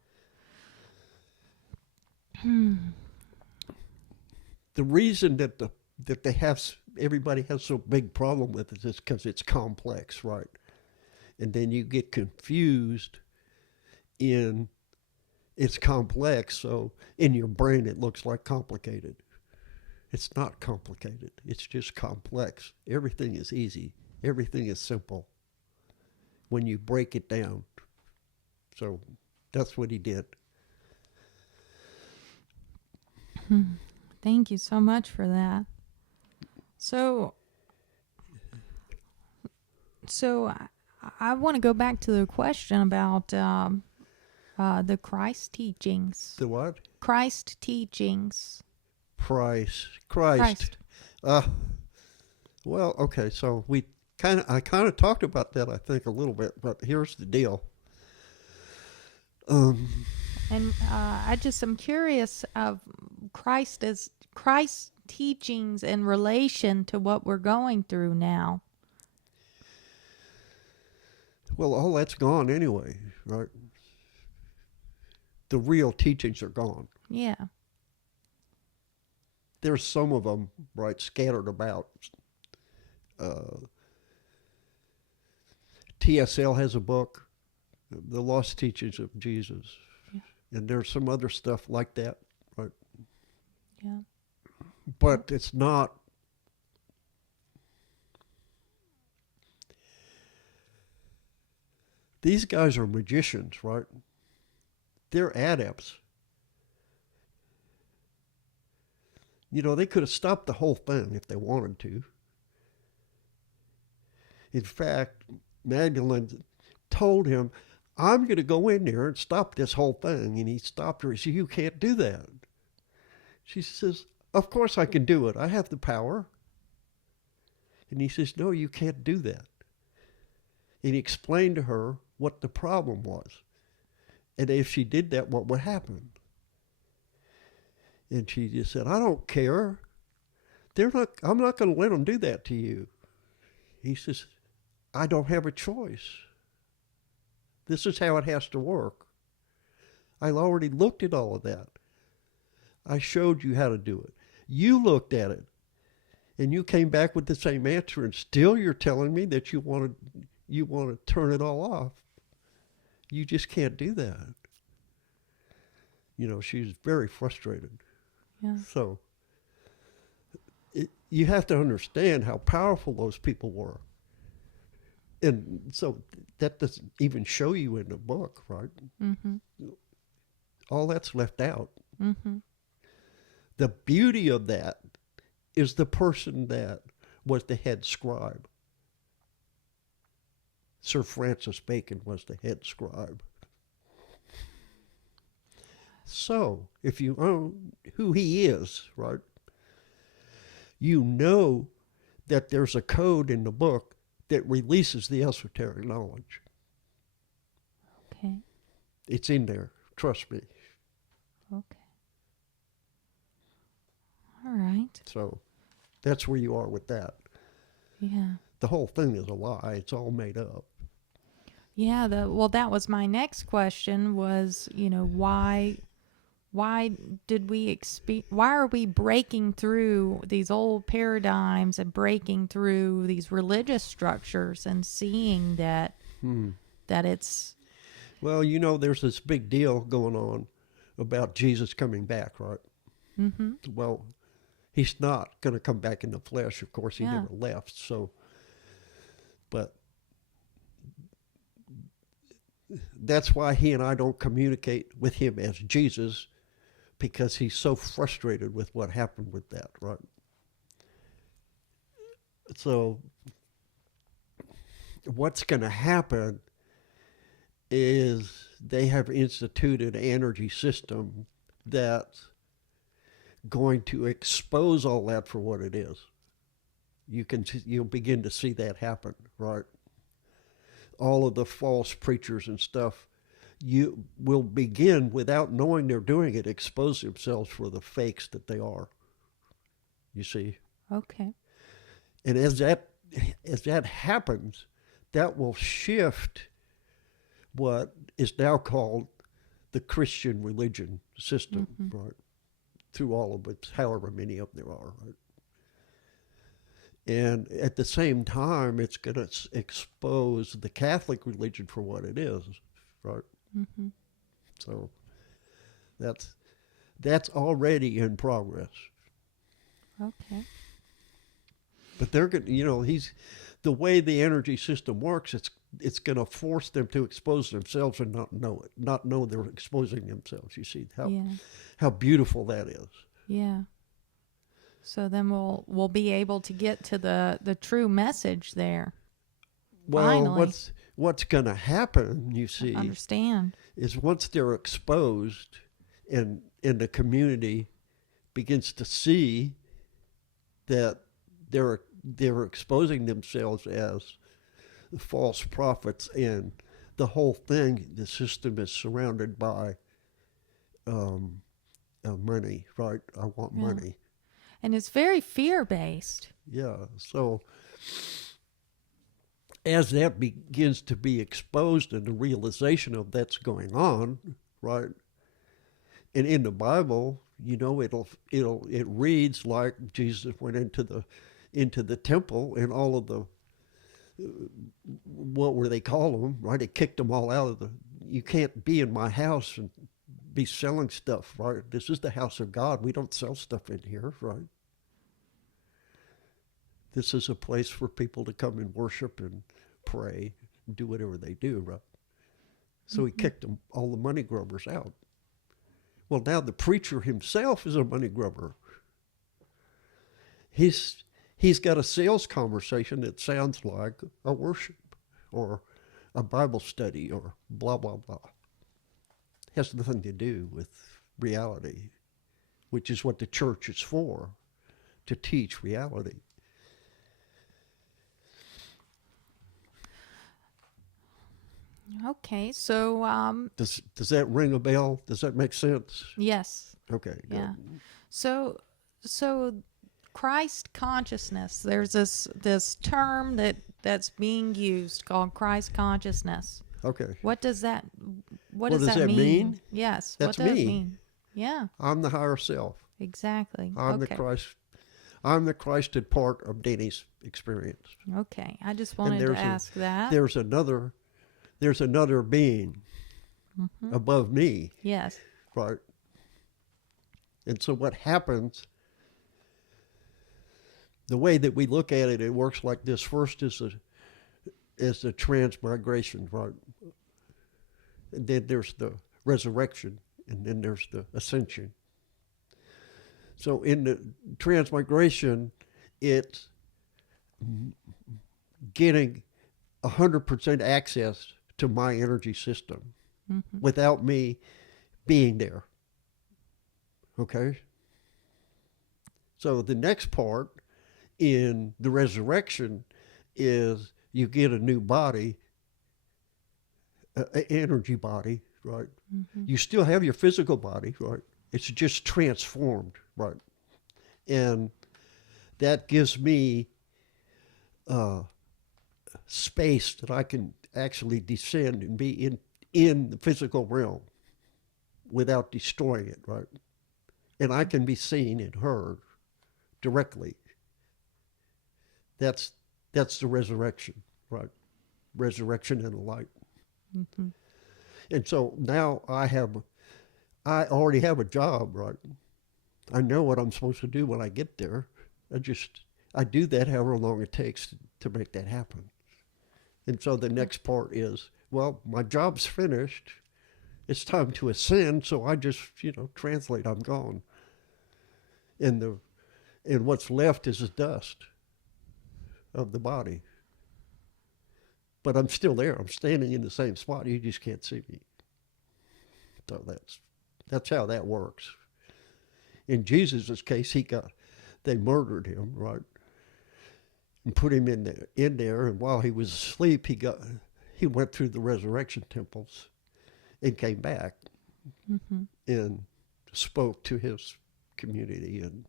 The reason that everybody has so big problem with it is because it's complex, right? And then you get confused in it's complex, so in your brain it looks like complicated. It's not complicated. It's just complex. Everything is easy. Everything is simple when you break it down. So that's what he did. Thank you so much for that. So I want to go back to the question about the Christ teachings. The what? Christ teachings. Christ. Well, okay, so I kind of talked about that, I think, a little bit, but here's the deal. And I just am curious of Christ's teachings in relation to what we're going through now. Well, all that's gone anyway, right? The real teachings are gone. Yeah. There's some of them, right, scattered about. TSL has a book, The Lost Teachings of Jesus. Yeah. And there's some other stuff like that, right? Yeah. But it's not. These guys are magicians, right? They're adepts. They could have stopped the whole thing if they wanted to. In fact, Magdalene told him, I'm going to go in there and stop this whole thing. And he stopped her. He said, you can't do that. She says, of course I can do it. I have the power. And he says, no, you can't do that. And he explained to her what the problem was. And if she did that, what would happen? And she just said, I don't care. I'm not going to let them do that to you. He says, I don't have a choice. This is how it has to work. I already looked at all of that. I showed you how to do it. You looked at it. And you came back with the same answer, and still you're telling me that you want to turn it all off. You just can't do that. She's very frustrated. Yeah. So you have to understand how powerful those people were. And so that doesn't even show you in the book, right? Mm-hmm. All that's left out. Mm-hmm. The beauty of that is the person that was the head scribe. Sir Francis Bacon was the head scribe. So, if you know who he is, right, you know that there's a code in the book that releases the esoteric knowledge. Okay. It's in there. Trust me. Okay. All right. So that's where you are with that. Yeah. The whole thing is a lie. It's all made up. Yeah, well, that was my next question was, why did why are we breaking through these old paradigms and breaking through these religious structures and seeing that it's Well, there's this big deal going on about Jesus coming back, right? mm-hmm. Well, he's not going to come back in the flesh. Of course, he Yeah. never left. So, but that's why he and I don't communicate with him as Jesus, because he's so frustrated with what happened with that, right? So what's going to happen is they have instituted an energy system that's going to expose all that for what it is. You'll begin to see that happen, right? All of the false preachers and stuff, you will begin, without knowing they're doing it, expose themselves for the fakes that they are. You see? Okay. And as that happens, that will shift what is now called the Christian religion system, right? Through all of it, however many of them there are, right? And at the same time, it's going to expose the Catholic religion for what it is, right? Mm-hmm. So that's already in progress. Okay. But they're going, the way the energy system works, it's going to force them to expose themselves and not know it, not know they're exposing themselves. You see how beautiful that is. Yeah. So then we'll be able to get to the true message there. Well, Finally. what's going to happen, you see, Understand. is once they're exposed and the community begins to see that they're exposing themselves as false prophets, and the whole thing, the system is surrounded by money, right? I want money. And it's very fear-based. Yeah. So as that begins to be exposed and the realization of that's going on, right? And in the Bible, it reads like Jesus went into the temple, and all of the what were they call them, right? He kicked them all out of you can't be in my house and be selling stuff, right? This is the house of God. We don't sell stuff in here, right? This is a place for people to come and worship and pray and do whatever they do, right? So he kicked them, all the money grubbers out. Well, now the preacher himself is a money grubber. He's got a sales conversation that sounds like a worship or a Bible study or blah, blah, blah. Has nothing to do with reality, which is what the church is for, to teach reality. Okay, so Does that ring a bell? Does that make sense? yes. Okay, good. Yeah. So Christ consciousness. There's this term that's being used called Christ consciousness. Okay. What does that does that mean? Yes. That's what does it me. mean? Yeah. I'm the higher self. Exactly. I'm okay. the Christ. I'm the Christed part of Denny's experience. Okay. I just wanted to ask that. There's another being above me. Yes. Right. And so what happens, the way that we look at it, it works like this. First is the transmigration, right? And then there's the resurrection, and then there's the ascension. So in the transmigration, it's getting 100% access to my energy system without me being there. Okay? So the next part in the resurrection is you get a new body, an energy body, right? Mm-hmm. You still have your physical body, right? It's just transformed, right? And that gives me space that I can actually descend and be in the physical realm without destroying it, right? And I can be seen and heard directly. That's the resurrection, right? Resurrection and light. Mm-hmm. And so now I already have a job, right? I know what I'm supposed to do when I get there. I do that however long it takes to make that happen. And so the next part is, well, my job's finished. It's time to ascend, so I just, translate, I'm gone. And what's left is the dust of the body. But I'm still there. I'm standing in the same spot. You just can't see me. So that's how that works. In Jesus' case, they murdered him, right? And put him in there, and while he was asleep, he went through the resurrection temples and came back Mm-hmm. and spoke to his community, and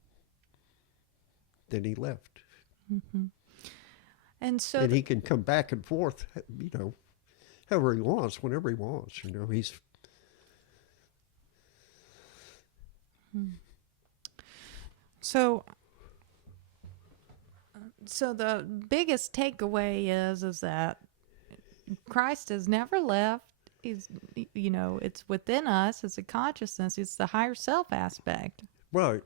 then he left. Mm-hmm. And so And he can come back and forth, however he wants, whenever he wants. He's. So the biggest takeaway is that Christ has never left. He's, it's within us. It's a consciousness. It's the higher self aspect. Right.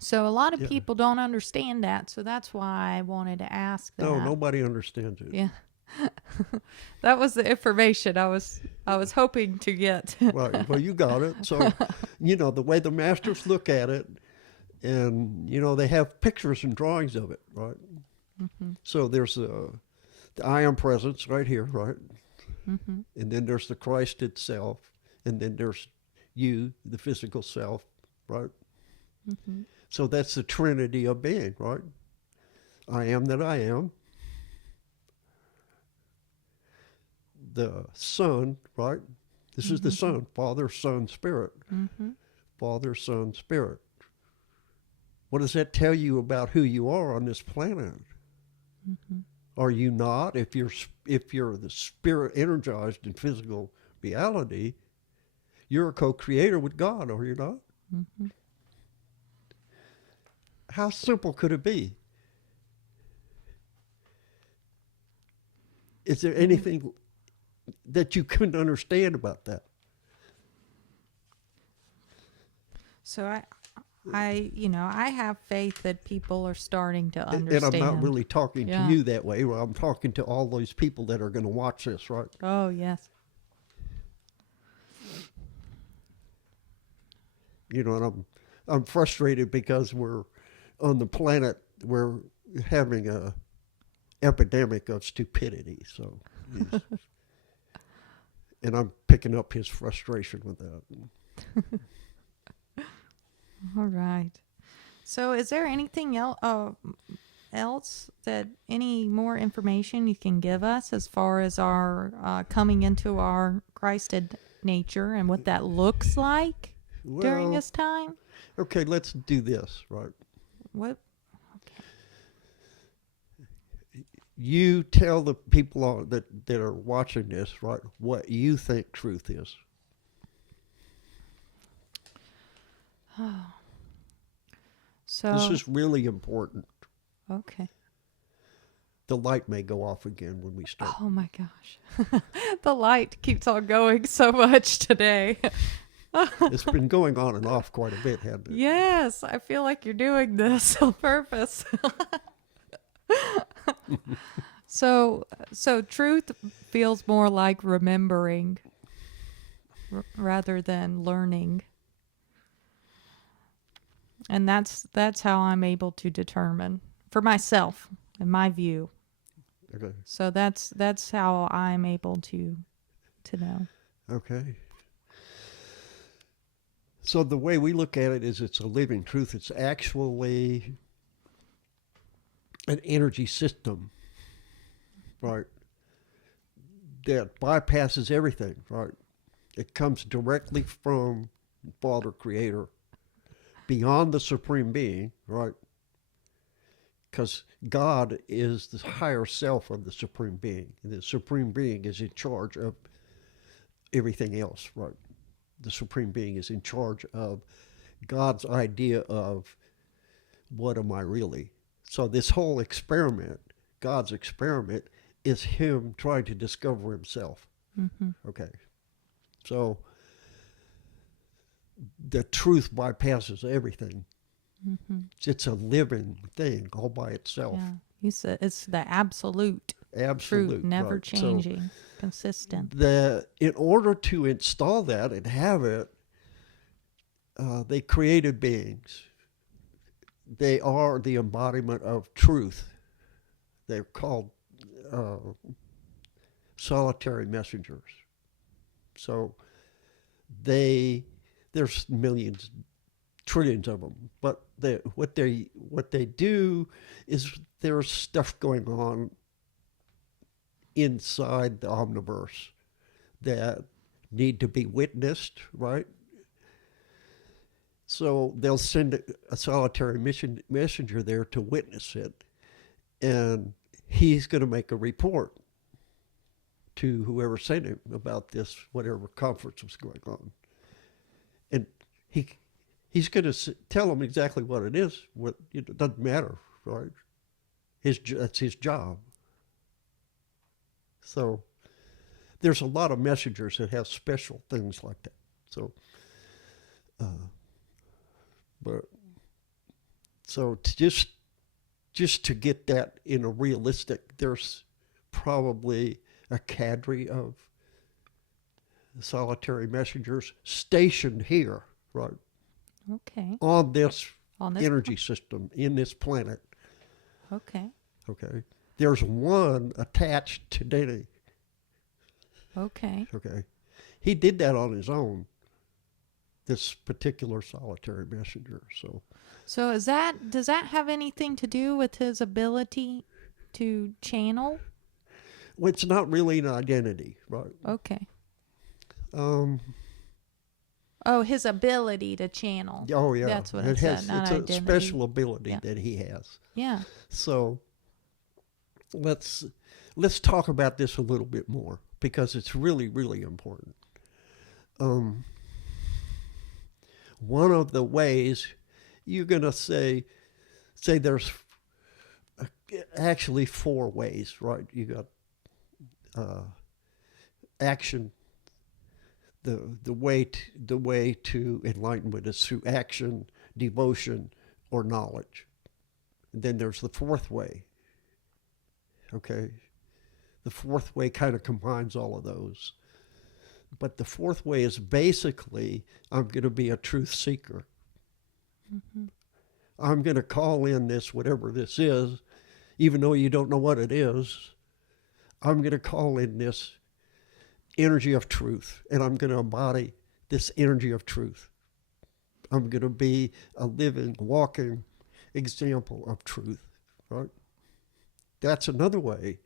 So a lot of Yeah. people don't understand that. So that's why I wanted to ask that. No, nobody understands it. Yeah. That was the information I was hoping to get. Right. Well, you got it. So, the way the masters look at it, and, they have pictures and drawings of it, right? Mm-hmm. So there's the I am presence right here, right? Mm-hmm. And then there's the Christ itself, and then there's you, the physical self, right? Mm-hmm. So that's the Trinity of being, right? I am that I am. The Son, right? This is the Son, Father, Son, Spirit. Mm-hmm. Father, Son, Spirit. What does that tell you about who you are on this planet? Mm-hmm. Are you not? If you're the spirit energized in physical reality, you're a co-creator with God, are you not? Mm-hmm. How simple could it be? Is there anything that you couldn't understand about that? So I have faith that people are starting to And understand. I'm not really talking Yeah. to you that way. I'm talking to all those people that are going to watch this, right? Oh, yes. And I'm frustrated because we're on the planet, we're having a epidemic of stupidity. So, and I'm picking up his frustration with that. All right. So is there anything else that any more information you can give us as far as our coming into our Christed nature and what that looks like during Well, this time? Okay, let's do this, right? What? You tell the people that are watching this, right, what you think truth is. So This is really important. okay. The light may go off again when we start. Oh my gosh. The light keeps on going so much today. It's been going on and off quite a bit, hasn't it? Yes, I feel like you're doing this on purpose. So truth feels more like remembering rather than learning. And that's how I'm able to determine for myself, in my view. Okay. So that's how I'm able to know. Okay. So the way we look at it is it's a living truth. It's actually an energy system, right, that bypasses everything, right? It comes directly from Father Creator, beyond the Supreme Being, right? Because God is the higher self of the Supreme Being. And the Supreme Being is in charge of everything else, right? The Supreme Being is in charge of God's idea of what am I really? So this whole experiment, God's experiment, is him trying to discover himself. Mm-hmm. Okay. So the truth bypasses everything. Mm-hmm. It's a living thing all by itself. Yeah. You said it's the absolute Absolute. truth, never right. changing, So consistent. in order to install that and have it, they created beings. They are the embodiment of truth. They're called solitary messengers. So there's millions, trillions of them. But what they do is there's stuff going on inside the omniverse that need to be witnessed, right? So they'll send a solitary messenger there to witness it, and he's going to make a report to whoever sent him about this, whatever conference was going on. And he's going to tell them exactly what it is. It doesn't matter, right? That's his job. So there's a lot of messengers that have special things like that. So, just to get that in a realistic, there's probably a cadre of solitary messengers stationed here, right? Okay. On this On this energy system, in this planet. Okay. Okay. There's one attached to Denny. Okay. Okay. He did that on his own, this particular solitary messenger. So does that have anything to do with his ability to channel? Well, it's not really an identity, right? Okay. Um, Oh, his ability to channel. oh, yeah. That's what it said, not it's identity. a special ability Yeah. that he has. Yeah. So let's talk about this a little bit more, because it's really, really important. One of the ways you're going to say there's actually 4 ways, right? You got action. The way to enlightenment is through action, devotion, or knowledge. And then there's the 4th way. Okay, the 4th way kind of combines all of those. But the 4th way is basically, I'm going to be a truth seeker. Mm-hmm. I'm going to call in this, whatever this is, even though you don't know what it is. I'm going to call in this energy of truth, and I'm going to embody this energy of truth. I'm going to be a living, walking example of truth, right? That's another way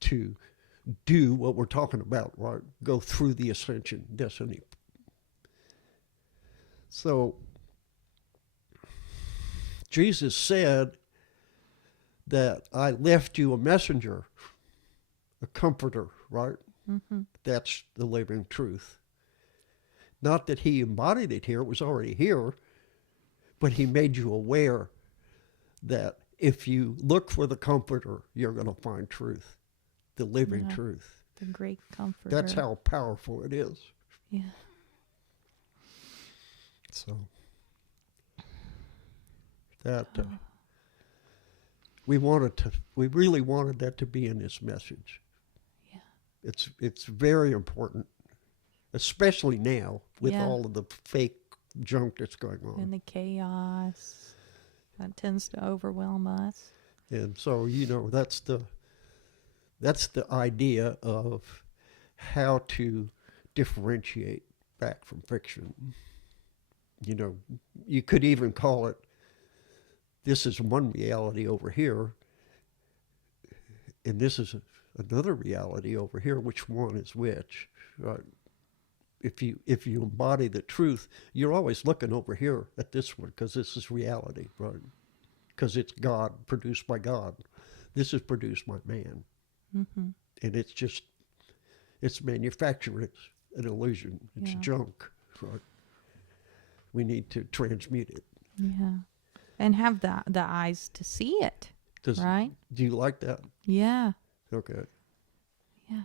to do what we're talking about, right? Go through the ascension destiny. So Jesus said that I left you a messenger, a comforter, right? Mm-hmm. That's the living truth. Not that he embodied it here, it was already here, but he made you aware that if you look for the comforter, you're going to find truth, the living truth. The great comforter. That's how powerful it is. Yeah. So that we really wanted that to be in this message. Yeah. It's very important, especially now with Yeah. all of the fake junk that's going on. And the chaos that tends to overwhelm us. And so, that's the idea of how to differentiate fact from fiction. You could even call it this is one reality over here, and this is another reality over here. Which one is which? Right? If you embody the truth, you're always looking over here at this one because this is reality, right? Because it's God, produced by God. This is produced by man, and it's manufactured. It's an illusion. It's junk, right? We need to transmute it. Yeah. And have the eyes to see it. Right? Do you like that? Yeah. Okay. Yeah.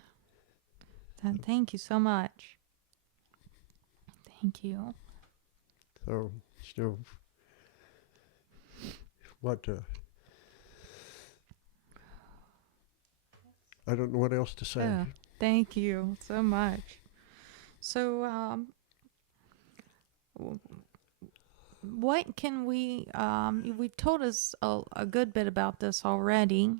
Thank you so much. Thank you. So, what? I don't know what else to say. Yeah. Thank you so much. So, what can we've told us a good bit about this already,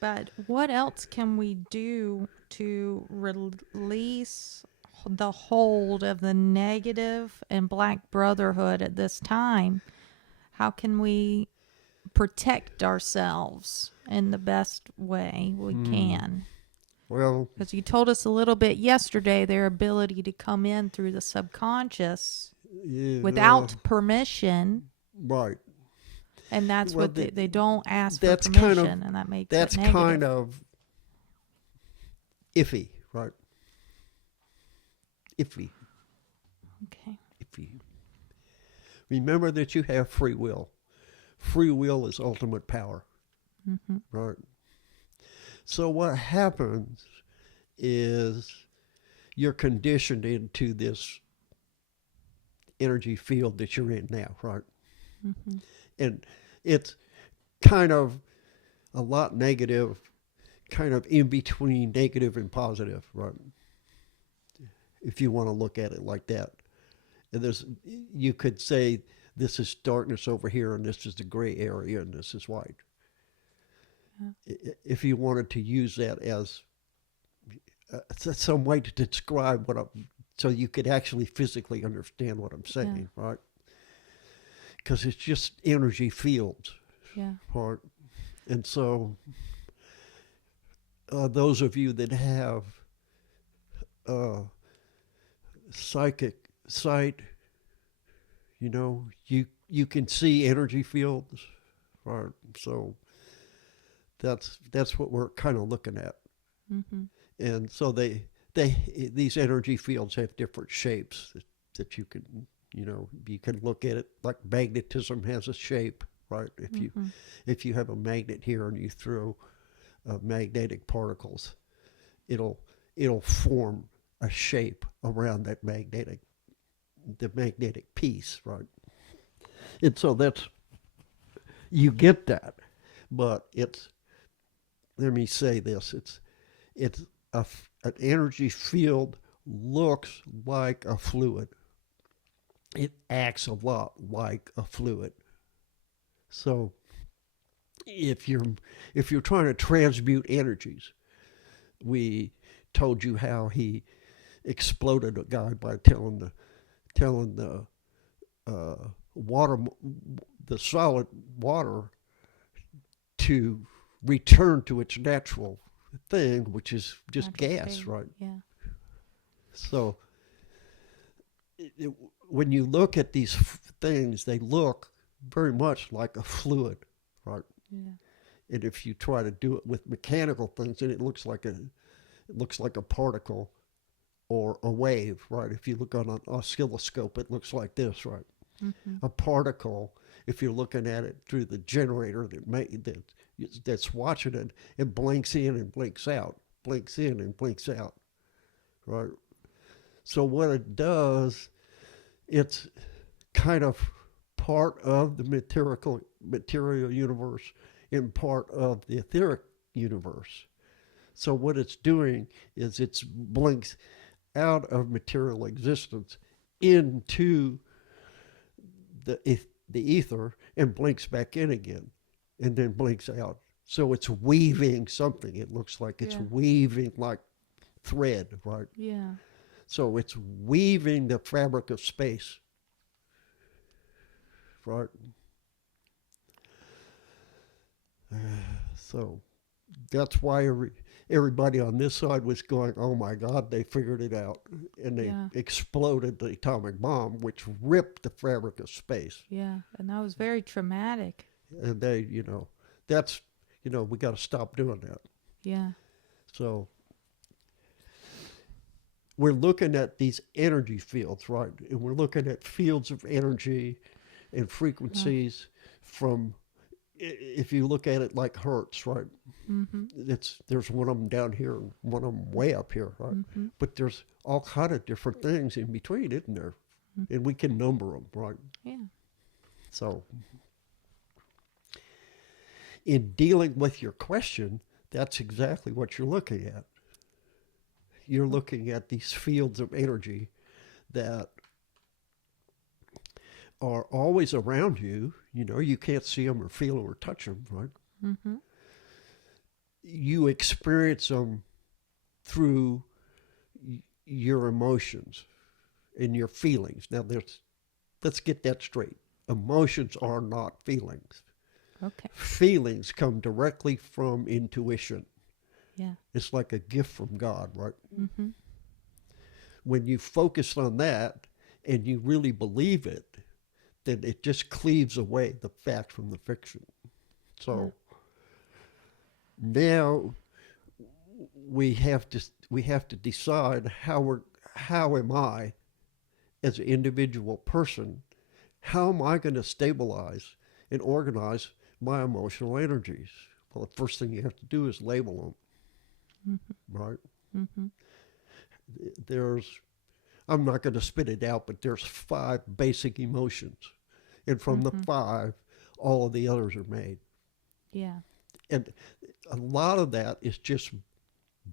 but what else can we do to release the hold of the negative and Black Brotherhood at this time? How can we protect ourselves in the best way we can? Well, because you told us a little bit yesterday their ability to come in through the subconscious without permission. Right. And that's what they don't ask for that's permission, kind of, and that makes that's it negative. kind of iffy, right? Iffy. Okay. Iffy. Remember that you have free will. Free will is ultimate power, right? So what happens is you're conditioned into this energy field that you're in now, right? And it's kind of a lot negative, kind of in between negative and positive, right? If you want to look at it like that. And you could say this is darkness over here and this is the gray area and this is white. If you wanted to use that as some way to describe so you could actually physically understand what I'm saying, right? Because it's just energy fields, right? And so those of you that have psychic sight, you can see energy fields, right? So that's what we're kind of looking at. And so these energy fields have different shapes that you can you can look at it like magnetism has a shape, right? If you have a magnet here and you throw magnetic particles, it'll form a shape around the magnetic piece, right? And so you get that, but let me say this, it's an energy field looks like a fluid. It acts a lot like a fluid. So if you're trying to transmute energies, we told you how he exploded a guy by telling the water, the solid water, to return to its natural thing, which is just gas, state, right? Yeah. So when you look at these things, they look very much like a fluid, right? Yeah. And if you try to do it with mechanical things, then it looks like a particle or a wave, right? If you look on an oscilloscope, it looks like this, right? A particle, if you're looking at it through the generator that's watching it, it blinks in and blinks out, blinks in and blinks out, right? So what it does, it's kind of part of the material universe and part of the etheric universe. So what it's doing is it blinks out of material existence into the ether and blinks back in again and then blinks out. So it's weaving something. It looks like it's weaving like thread, right? Yeah. So it's weaving the fabric of space, right? So that's why everybody on this side was going, oh my God, they figured it out. And they exploded the atomic bomb, which ripped the fabric of space. Yeah, and that was very traumatic. And they, that's, we got to stop doing that. Yeah. So we're looking at these energy fields, right? And we're looking at fields of energy and frequencies from, if you look at it like hertz, right? Mm-hmm. There's one of them down here and one of them way up here, right? Mm-hmm. But there's all kind of different things in between, isn't there? Mm-hmm. And we can number them, right? Yeah. So in dealing with your question, that's exactly what you're looking at. You're looking at these fields of energy that are always around you. You can't see them or feel them or touch them, right? Mm-hmm. You experience them through your emotions and your feelings. Now, let's get that straight. Emotions are not feelings. Okay. Feelings come directly from intuition. Yeah. It's like a gift from God, right? Mm-hmm. When you focus on that and you really believe it, then it just cleaves away the fact from the fiction. So now we have to decide how am I, as an individual person, how am I going to stabilize and organize my emotional energies? Well, the first thing you have to do is label them. Mm-hmm. Right? Mm-hmm. I'm not going to spit it out, but there's 5 basic emotions. And from the 5, all of the others are made. Yeah. And a lot of that is just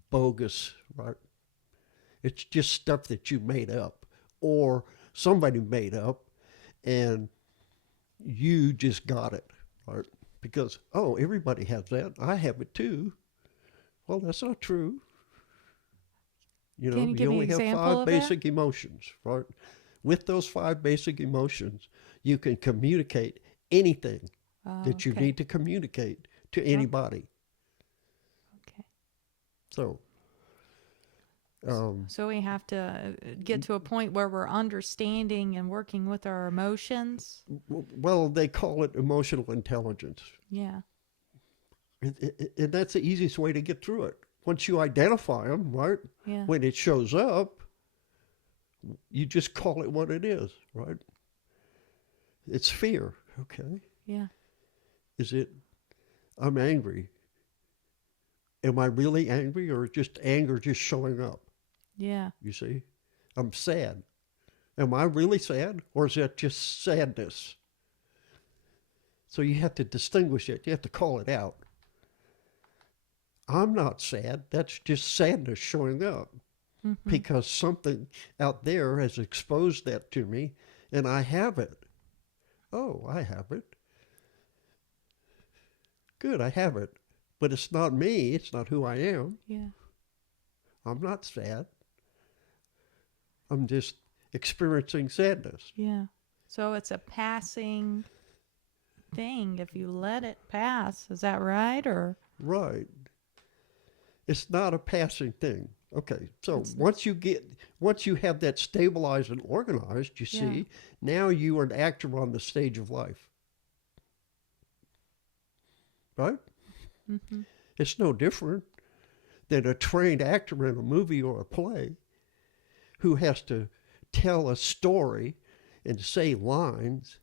bogus, right? It's just stuff that you made up or somebody made up and you just got it, right? Because, everybody has that. I have it too. Well, that's not true. Can you give me only an have example 5 of basic emotions, right? With those 5 basic emotions, you can communicate anything that you need to communicate to anybody. Okay. So we have to get to a point where we're understanding and working with our emotions. well, they call it emotional intelligence. Yeah. And that's the easiest way to get through it. Once you identify them, right? Yeah. When it shows up, you just call it what it is, right? It's fear, okay? Yeah. Is it, I'm angry. Am I really angry or just anger just showing up? Yeah. You see? I'm sad. Am I really sad or is that just sadness? So you have to distinguish it. You have to call it out. I'm not sad. That's just sadness showing up. Mm-hmm. Because something out there has exposed that to me and I have it. Oh, I have it. Good, I have it. But it's not me. It's not who I am. Yeah. I'm not sad. I'm just experiencing sadness. Yeah. So it's a passing thing if you let it pass. Is that right? Or right. It's not a passing thing. Okay. So once you have that stabilized and organized, you see, now you are an actor on the stage of life. Right? Mm-hmm. It's no different than a trained actor in a movie or a play who has to tell a story and say lines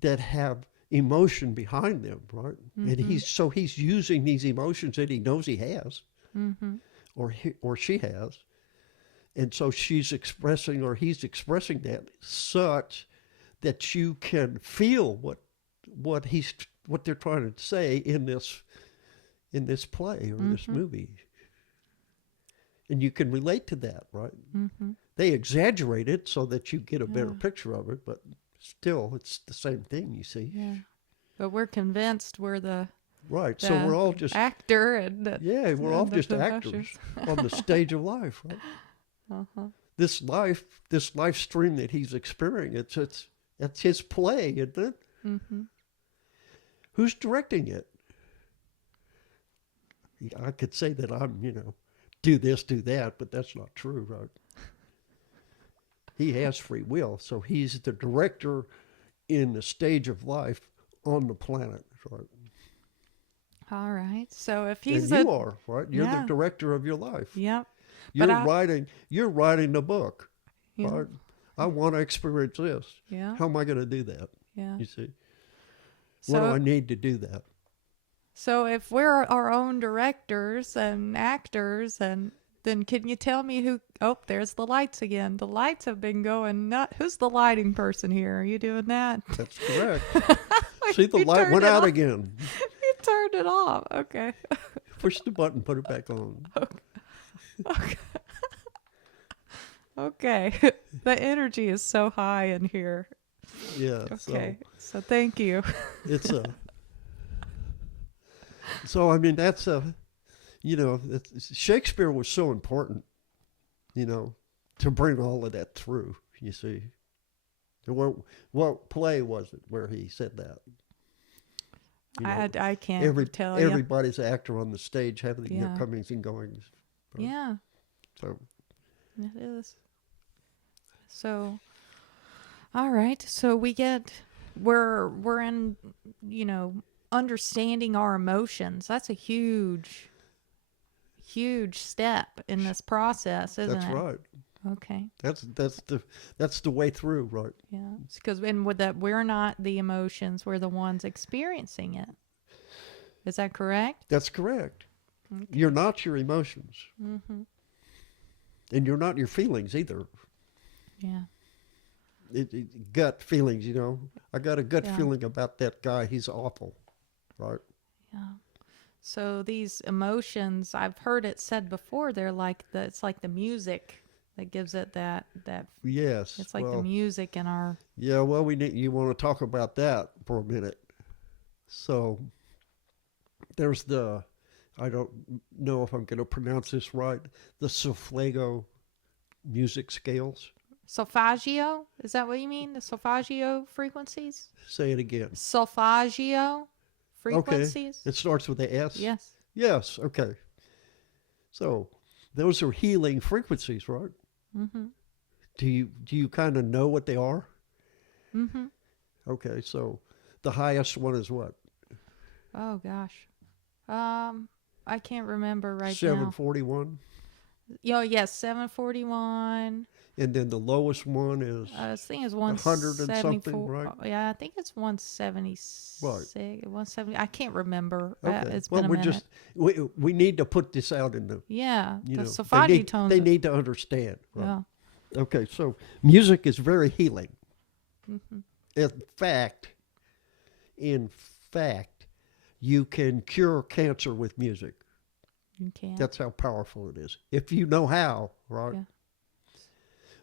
that have emotion behind them, right? Mm-hmm. And he's using these emotions that he knows he has, mm-hmm. or she has, and so she's expressing or he's expressing that such that you can feel what they're trying to say in this play or mm-hmm. this movie. And you can relate to that, right? Mm-hmm. They exaggerate it so that you get a better picture of it, but still, it's the same thing, you see. Yeah. But we're convinced we're the right. So we're all just actor, and we're all just actors on the stage of life, right? Uh-huh. This life stream that he's experiencing, that's his play, isn't it? Mm-hmm. Who's directing it? I could say that I'm, do this, do that, but that's not true, right? He has free will, so he's the director in the stage of life on the planet, right? All right. So if And he's you are, right? You're the yeah, director of your life. yep. But You're I, writing the book, yeah, right? I want to experience this. yeah, How am I going to do that? yeah. You see, what do So I need to do that? so if we're our own directors and actors, and then can you tell me who? Oh, there's the lights again. The lights have been going. Not who's the lighting person here? Are you doing that? That's correct. See, the You light turned went it out off. again. You turned it off. Okay. Push the button, put it back on. Okay. The energy is so high in here. Yeah. Okay. So thank you. It's a. So I mean, that's a. Shakespeare was so important, to bring all of that through. You see, what play was it where he said that? I can't tell you. Everybody's actor on the stage having their Yeah. comings and goings. Right? Yeah, So it is. So, all right. So we're in, understanding our emotions. That's a huge step in this process, isn't that's it? right. Okay. That's the way through, right? Yeah. Because with that, we're not the emotions. We're the ones experiencing it. Is that correct? That's correct. Okay. You're not your emotions, Mm-hmm. and you're not your feelings either. Yeah. Gut feelings, I got a gut Yeah. feeling about that guy. He's awful, right? Yeah. So these emotions, I've heard it said before, it's like the music that gives it that Yes. it's like the music in our Yeah. Well, you want to talk about that for a minute. So there's I don't know if I'm going to pronounce this right, the Solfeggio music scales. solfeggio. Is that what you mean? The solfeggio frequencies? Say it again. Solfeggio frequencies? Okay. It starts with a S? Yes. Yes. Okay. So those are healing frequencies, right? Mm-hmm. Do you kind of know what they are? Mm-hmm. Okay. So the highest one is what? Oh gosh. I can't remember right now. 741. Yes, 741. And then the lowest one is I think it's 100 and something, 174. right? Yeah, I think it's 176. Right. 170. I can't remember. Okay. It's been a minute. We need to put this out in the, Yeah, the they solfeggio tones. they need to understand. Right? Yeah. Okay, so music is very healing. Mm-hmm. In fact, you can cure cancer with music. You can. That's how powerful it is. If you know how, right? Yeah.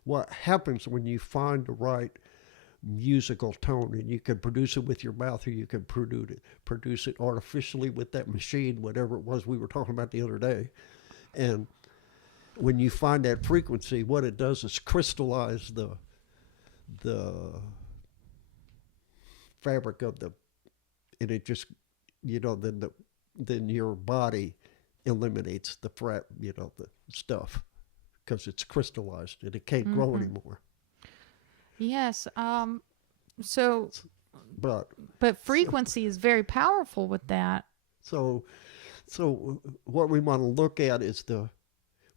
What happens when you find the right musical tone, and you can produce it with your mouth, or you can produce it artificially with that machine, whatever it was we were talking about the other day. And when you find that frequency, what it does is crystallize the fabric of and it just, then your body eliminates the the stuff, because it's crystallized and it can't grow anymore. Yes. So, But frequency is very powerful with that. so what we want to look at is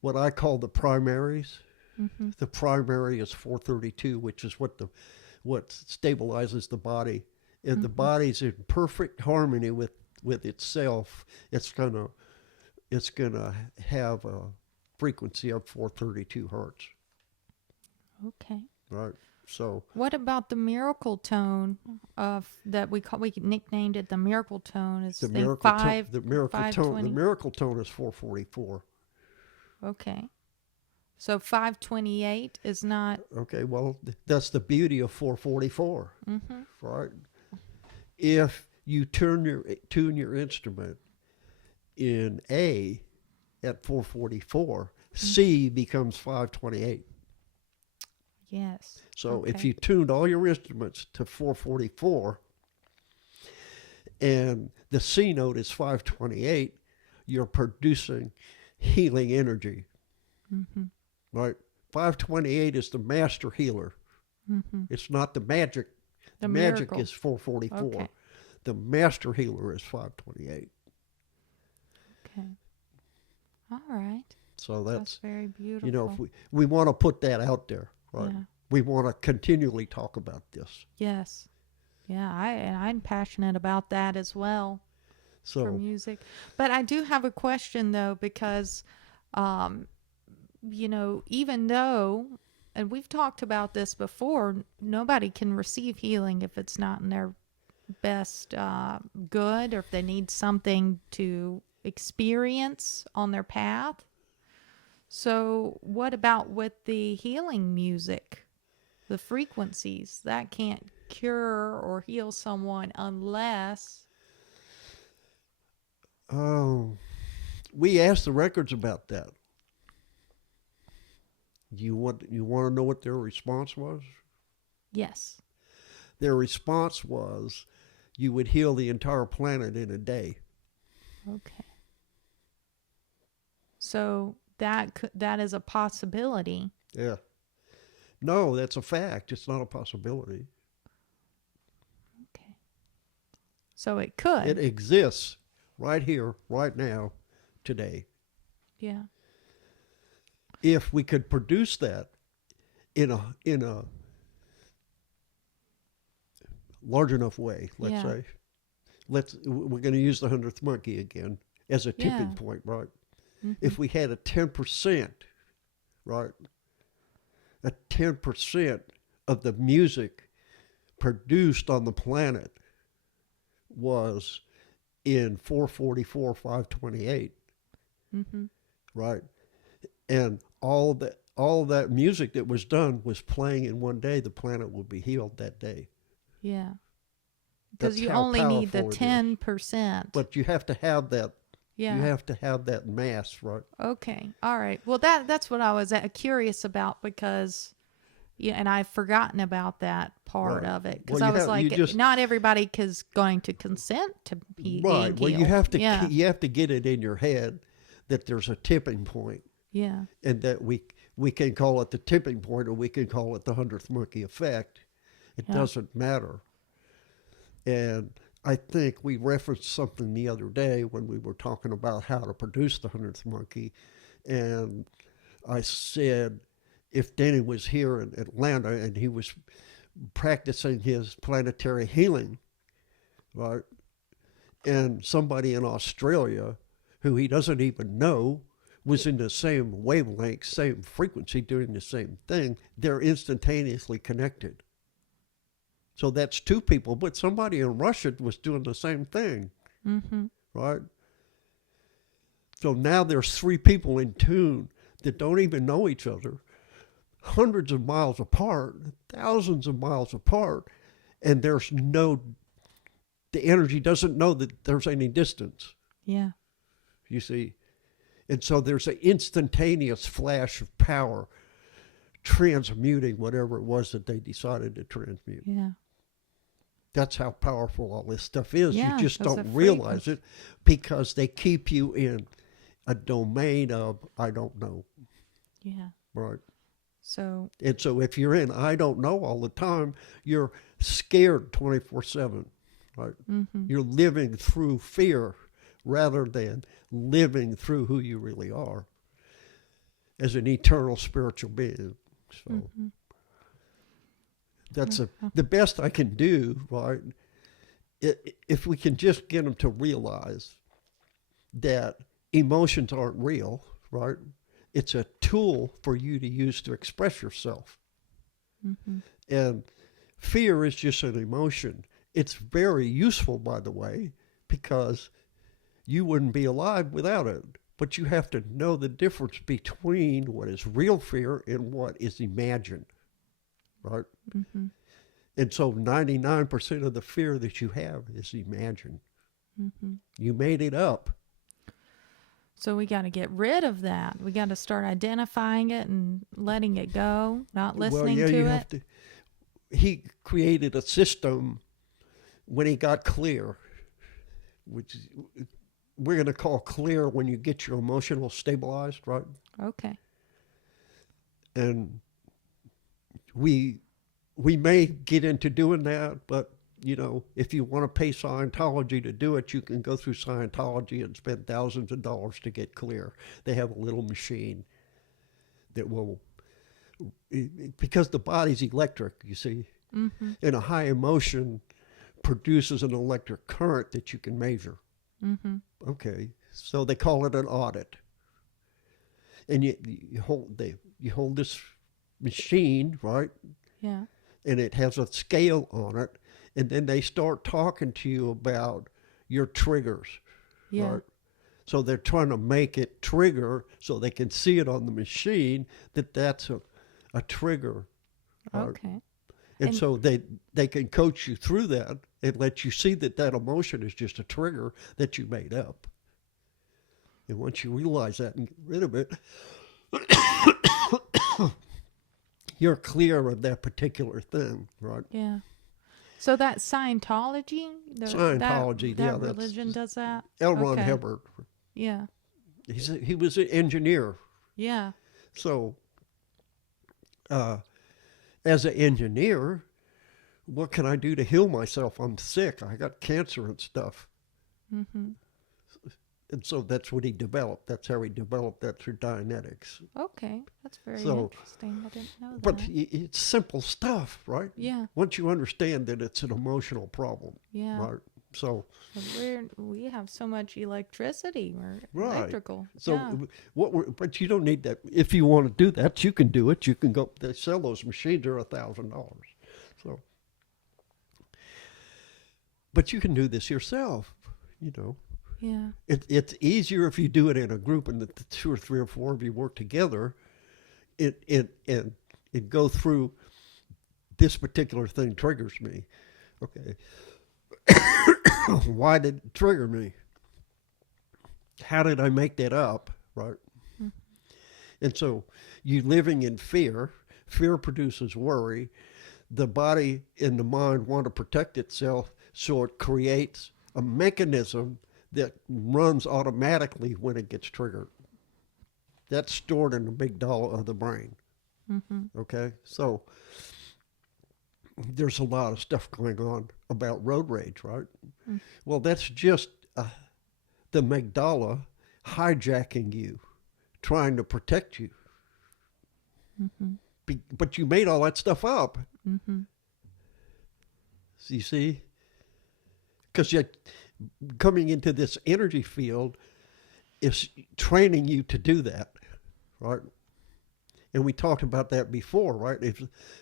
what I call the primaries. Mm-hmm. The primary is 432, which is what stabilizes the body. If the body's in perfect harmony with itself, it's gonna have a frequency of 432 hertz. Okay. Right. So What about the miracle tone of that we nicknamed it the miracle tone? Is the thing miracle five, tone, the miracle tone, 520? the miracle tone is 444. Okay. So 528 is not. Okay, well, that's the beauty of 444, right? If you tune your instrument in A at 444, C becomes 528. Yes. So if Okay. you tuned all your instruments to 444 and the C note is 528, you're producing healing energy. Mm-hmm. Right? 528 is the master healer. Mm-hmm. It's not the magic. The magic miracle. is 444. Okay. The master healer is 528. Okay. All right. So That's very beautiful. you know, if we want to put that out there, right? Yeah. We want to continually talk about this. Yes. Yeah, I'm passionate about that as well for So, music. But I do have a question though, because, you know, even though, and we've talked about this before, nobody can receive healing if it's not in their best good, or if they need something to experience on their path. So what about with the healing music? The frequencies that can't cure or heal someone unless we asked the records about that. You want to know what their response was? yes. Their response was, you would heal the entire planet in a day. Okay. So that is a possibility. Yeah. No, that's a fact. It's not a possibility. Okay. So it could. It exists right here, right now, today. Yeah. If we could produce that in a large enough way, let's Yeah. say, we're going to use the 100th monkey again as a tipping Yeah. point, right? Mhm. If we had a 10%, right? A 10% of the music produced on the planet was in 444, 528, Mhm. right? And all that music that was done was playing in one day, the planet would be healed that day. Yeah. Because That's you how only need the powerful it is. 10%. But you have to have that. Yeah. You have to have that mass, right? Okay. All right. Well, that's what I was curious about, because, yeah, and I've forgotten about that part Right. of it, because Well, I was you like, just- not everybody is going to consent to be Right. Well, being you healed. have to Yeah. you have to get it in your head that there's a tipping point, Yeah. and that we can call it the tipping point, or we can call it the 100th monkey effect. It Yeah. doesn't matter. And I think we referenced something the other day when we were talking about how to produce the 100th monkey. And I said, if Denny was here in Atlanta and he was practicing his planetary healing, right, and somebody in Australia who he doesn't even know was in the same wavelength, same frequency, doing the same thing, they're instantaneously connected. So that's two people, but somebody in Russia was doing the same thing, Mm-hmm. right? So now there's three people in tune that don't even know each other, hundreds of miles apart, thousands of miles apart, and the energy doesn't know that there's any distance, Yeah. you see? And so there's an instantaneous flash of power transmuting whatever it was that they decided to transmute. Yeah. That's how powerful all this stuff is. Yeah, You just 'cause don't the realize it because they keep you in a domain of I don't know, Yeah. right? So, And so if you're in I don't know all the time, you're scared 24/7, right? mm-hmm. You're living through fear rather than living through who you really are as an eternal spiritual being. So Mm-hmm. that's the best I can do, right? If we can just get them to realize that emotions aren't real, right? It's a tool for you to use to express yourself. Mm-hmm. And fear is just an emotion. It's very useful, by the way, because you wouldn't be alive without it. But you have to know the difference between what is real fear and what is imagined, right? Mm-hmm. And so 99% of the fear that you have is imagined. Mm-hmm. You made it up. So we got to get rid of that. We got to start identifying it and letting it go, not listening you to have it. to. He created a system when he got clear, which we're going to call clear when you get your emotional stabilized, right? Okay. And we may get into doing that, but you know, if you want to pay Scientology to do it, you can go through Scientology and spend thousands of dollars to get clear. They have a little machine that will, because the body's electric, you see, Mm-hmm. and a high emotion produces an electric current that you can measure. Mm-hmm. Okay, so they call it an audit, and you hold this machine, right? Yeah. And it has a scale on it, and then they start talking to you about your triggers, Yeah. right? So they're trying to make it trigger so they can see it on the machine that that's a trigger. Right? Okay. And so they can coach you through that and let you see that that emotion is just a trigger that you made up. And once you realize that and get rid of it, you're clear of that particular thing, right? Yeah. So that Scientology, Scientology, that yeah, that's religion does that. L. Ron Okay. Hubbard. Yeah. He was an engineer. Yeah. So, as an engineer, what can I do to heal myself? I'm sick. I got cancer and stuff. Mm-hmm. And so that's what he developed. That's how he developed that through Dianetics. Okay. That's very So, interesting. I didn't know but that. it's simple stuff, right? Yeah. Once you understand that it's an emotional problem, Yeah. right? So, We have so much electricity. We're right. electrical. So Yeah. but you don't need that. If you want to do that, you can do it. You can go. They sell those machines. They're $1,000. So, but you can do this yourself. You know, Yeah. it's easier if you do it in a group and the two or three or four of you work together. And go through this particular thing triggers me. Okay. Why did it trigger me? How did I make that up? Right. Mm-hmm. And so you living in fear produces worry. The body and the mind want to protect itself, so it creates a mechanism that runs automatically when it gets triggered. That's stored in the amygdala of the brain. Mm-hmm. Okay? So there's a lot of stuff going on about road rage, right? Mm. Well, that's just the amygdala hijacking you, trying to protect you. Mm-hmm. But you made all that stuff up. Mm-hmm. You see? Because you're coming into this energy field is training you to do that, right? And we talked about that before, right?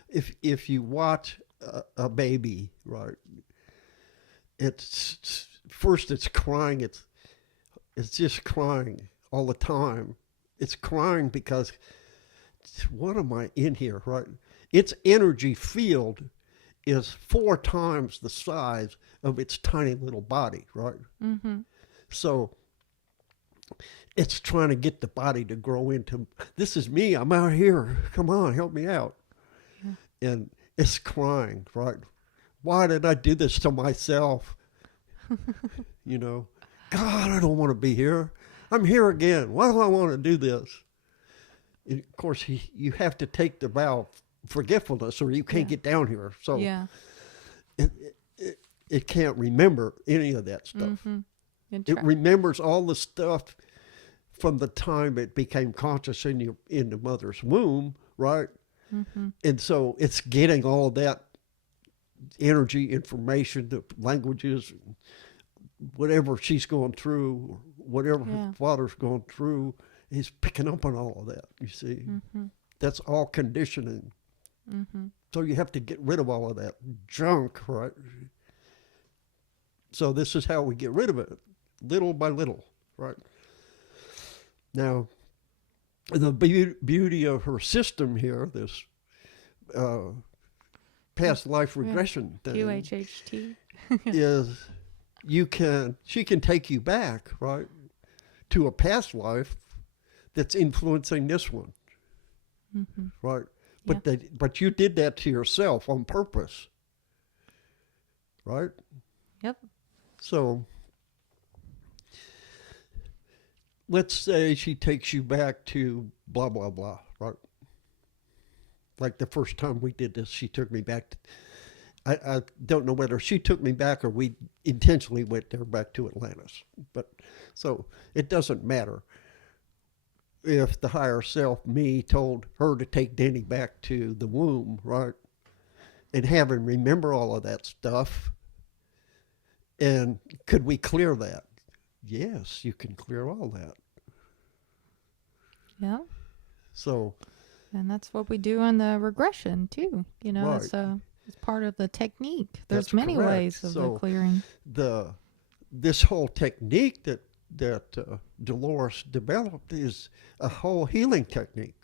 If you watch a baby, right, it's first it's crying, it's just crying all the time. It's crying because what am I in here, right? Its energy field is 4 times the size of its tiny little body, right? Mm-hmm. So it's trying to get the body to grow into, this is me, I'm out here, come on, help me out. Yeah. And it's crying, right? Why did I do this to myself? You know, God, I don't want to be here. I'm here again. Why do I want to do this? And of course, you have to take the vow of forgetfulness or you can't get down here. So Yeah. it can't remember any of that stuff. Mm-hmm. It remembers all the stuff from the time it became conscious in the mother's womb, right? Mm-hmm. And so it's getting all that energy, information, the languages, whatever she's going through, whatever her father's going through, he's picking up on all of that, you see. Mm-hmm. That's all conditioning. Mm-hmm. So you have to get rid of all of that junk, right? So this is how we get rid of it, little by little, right? Now, the beauty of her system here, this past life regression thing, QHHT. is she can take you back, right, to a past life that's influencing this one, Mm-hmm. right? But you did that to yourself on purpose, right? Yep. So let's say she takes you back to blah, blah, blah, right? Like the first time we did this, she took me back. I don't know whether she took me back or we intentionally went there back to Atlantis. But so it doesn't matter if the higher self, me, told her to take Denny back to the womb, right? And have him remember all of that stuff. And could we clear that? Yes, you can clear all that. Yeah. So, and that's what we do in the regression too. You know, right. it's part of the technique. There's That's many correct. ways of So the clearing. This whole technique that Dolores developed is a whole healing technique.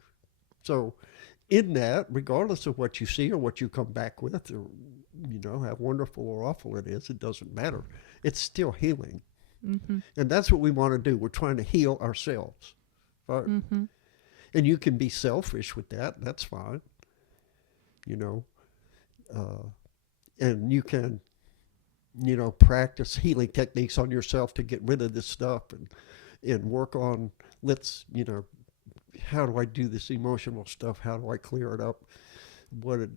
So in that, regardless of what you see or what you come back with, or how wonderful or awful it is, it doesn't matter. It's still healing. Mm-hmm. And that's what we want to do. We're trying to heal ourselves. Right? Mm-hmm. And you can be selfish with that. That's fine. And you can, practice healing techniques on yourself to get rid of this stuff and work on, how do I do this emotional stuff? How do I clear it up? What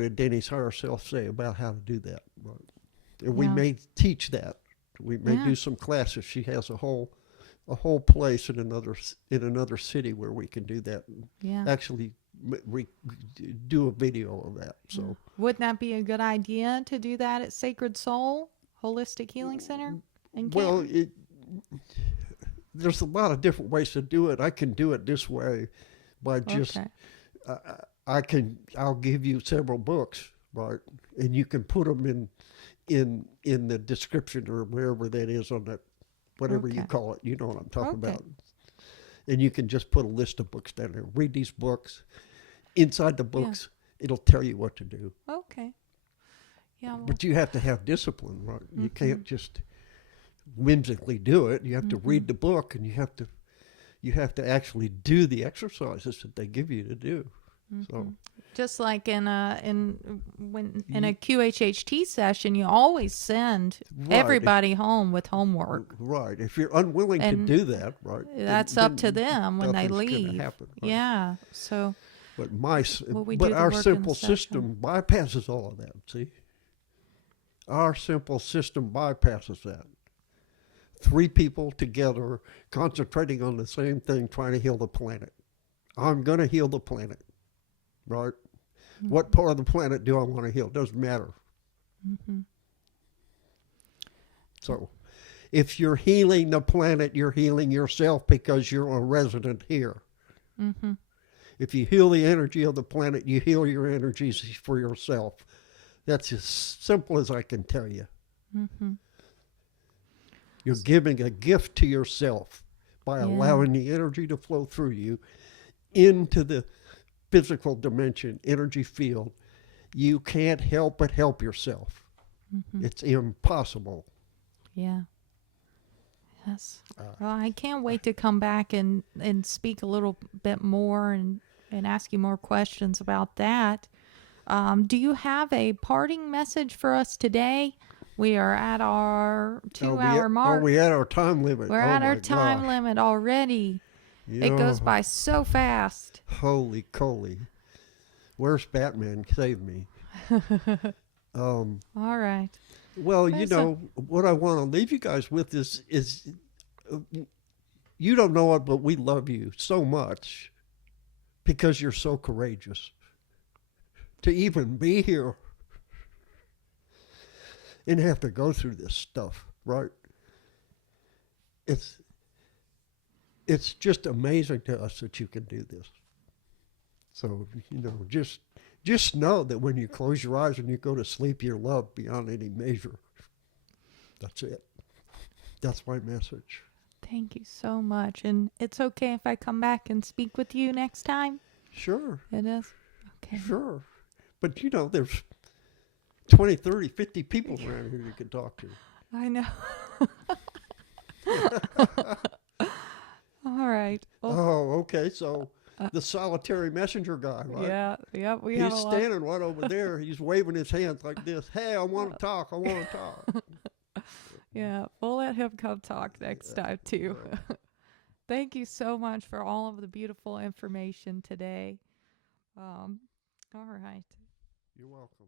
did Denny's higher self say about how to do that? Right. And we may teach that. We may do some classes. She has a whole place in another city where we can do that. Yeah. Actually, do a video of that. So wouldn't that be a good idea to do that at Sacred Soul Holistic Healing Center in Canton? Well, there's a lot of different ways to do it. I can do it this way by just I'll give you several books, right, and you can put them in the description or wherever that is on that, whatever you call it. You know what I'm talking about. And you can just put a list of books down there. Read these books. Inside the books, it'll tell you what to do. Okay. Yeah. Well, but you have to have discipline, right? You can't just whimsically do it. You have to read the book, and you have to actually do the exercises that they give you to do. So just like in a QHHT session, you always send everybody home with homework. Right. If you're unwilling to do that, right, that's up to them when they leave. Happen, right? Yeah. So. But our simple system bypasses all of that. See, our simple system bypasses that. 3 people together concentrating on the same thing, trying to heal the planet. I'm going to heal the planet, right? Mm-hmm. What part of the planet do I want to heal? Doesn't matter. Mm-hmm. So if you're healing the planet, you're healing yourself because you're a resident here. Mm-hmm. If you heal the energy of the planet, you heal your energies for yourself. That's as simple as I can tell you. Mm-hmm. You're giving a gift to yourself by allowing the energy to flow through you into the physical dimension, energy field. You can't help but help yourself. Mm-hmm. It's impossible. Yeah. Yes. Well, I can't wait to come back and speak a little bit more and ask you more questions about that. Do you have a parting message for us today? We are at our 2-hour mark. Are we at our time limit? We're at our time limit already. It goes by so fast. Holy coly. Where's Batman? Save me. All right. Well, what I want to leave you guys with is you don't know it, but we love you so much because you're so courageous to even be here and have to go through this stuff, right? It's just amazing to us that you can do this. So, just know that when you close your eyes and you go to sleep, you're loved beyond any measure. That's it. That's my message. Thank you so much. And it's okay if I come back and speak with you next time? Sure. It is? Okay. Sure. But, there's 20, 30, 50 people around here you can talk to. I know. All right. Well, okay. So the solitary messenger guy, right? Yeah. He's standing right over there. He's waving his hands like this. Hey, I want to talk. Yeah, we'll let him come talk next time too. Thank you so much for all of the beautiful information today. All right. You're welcome.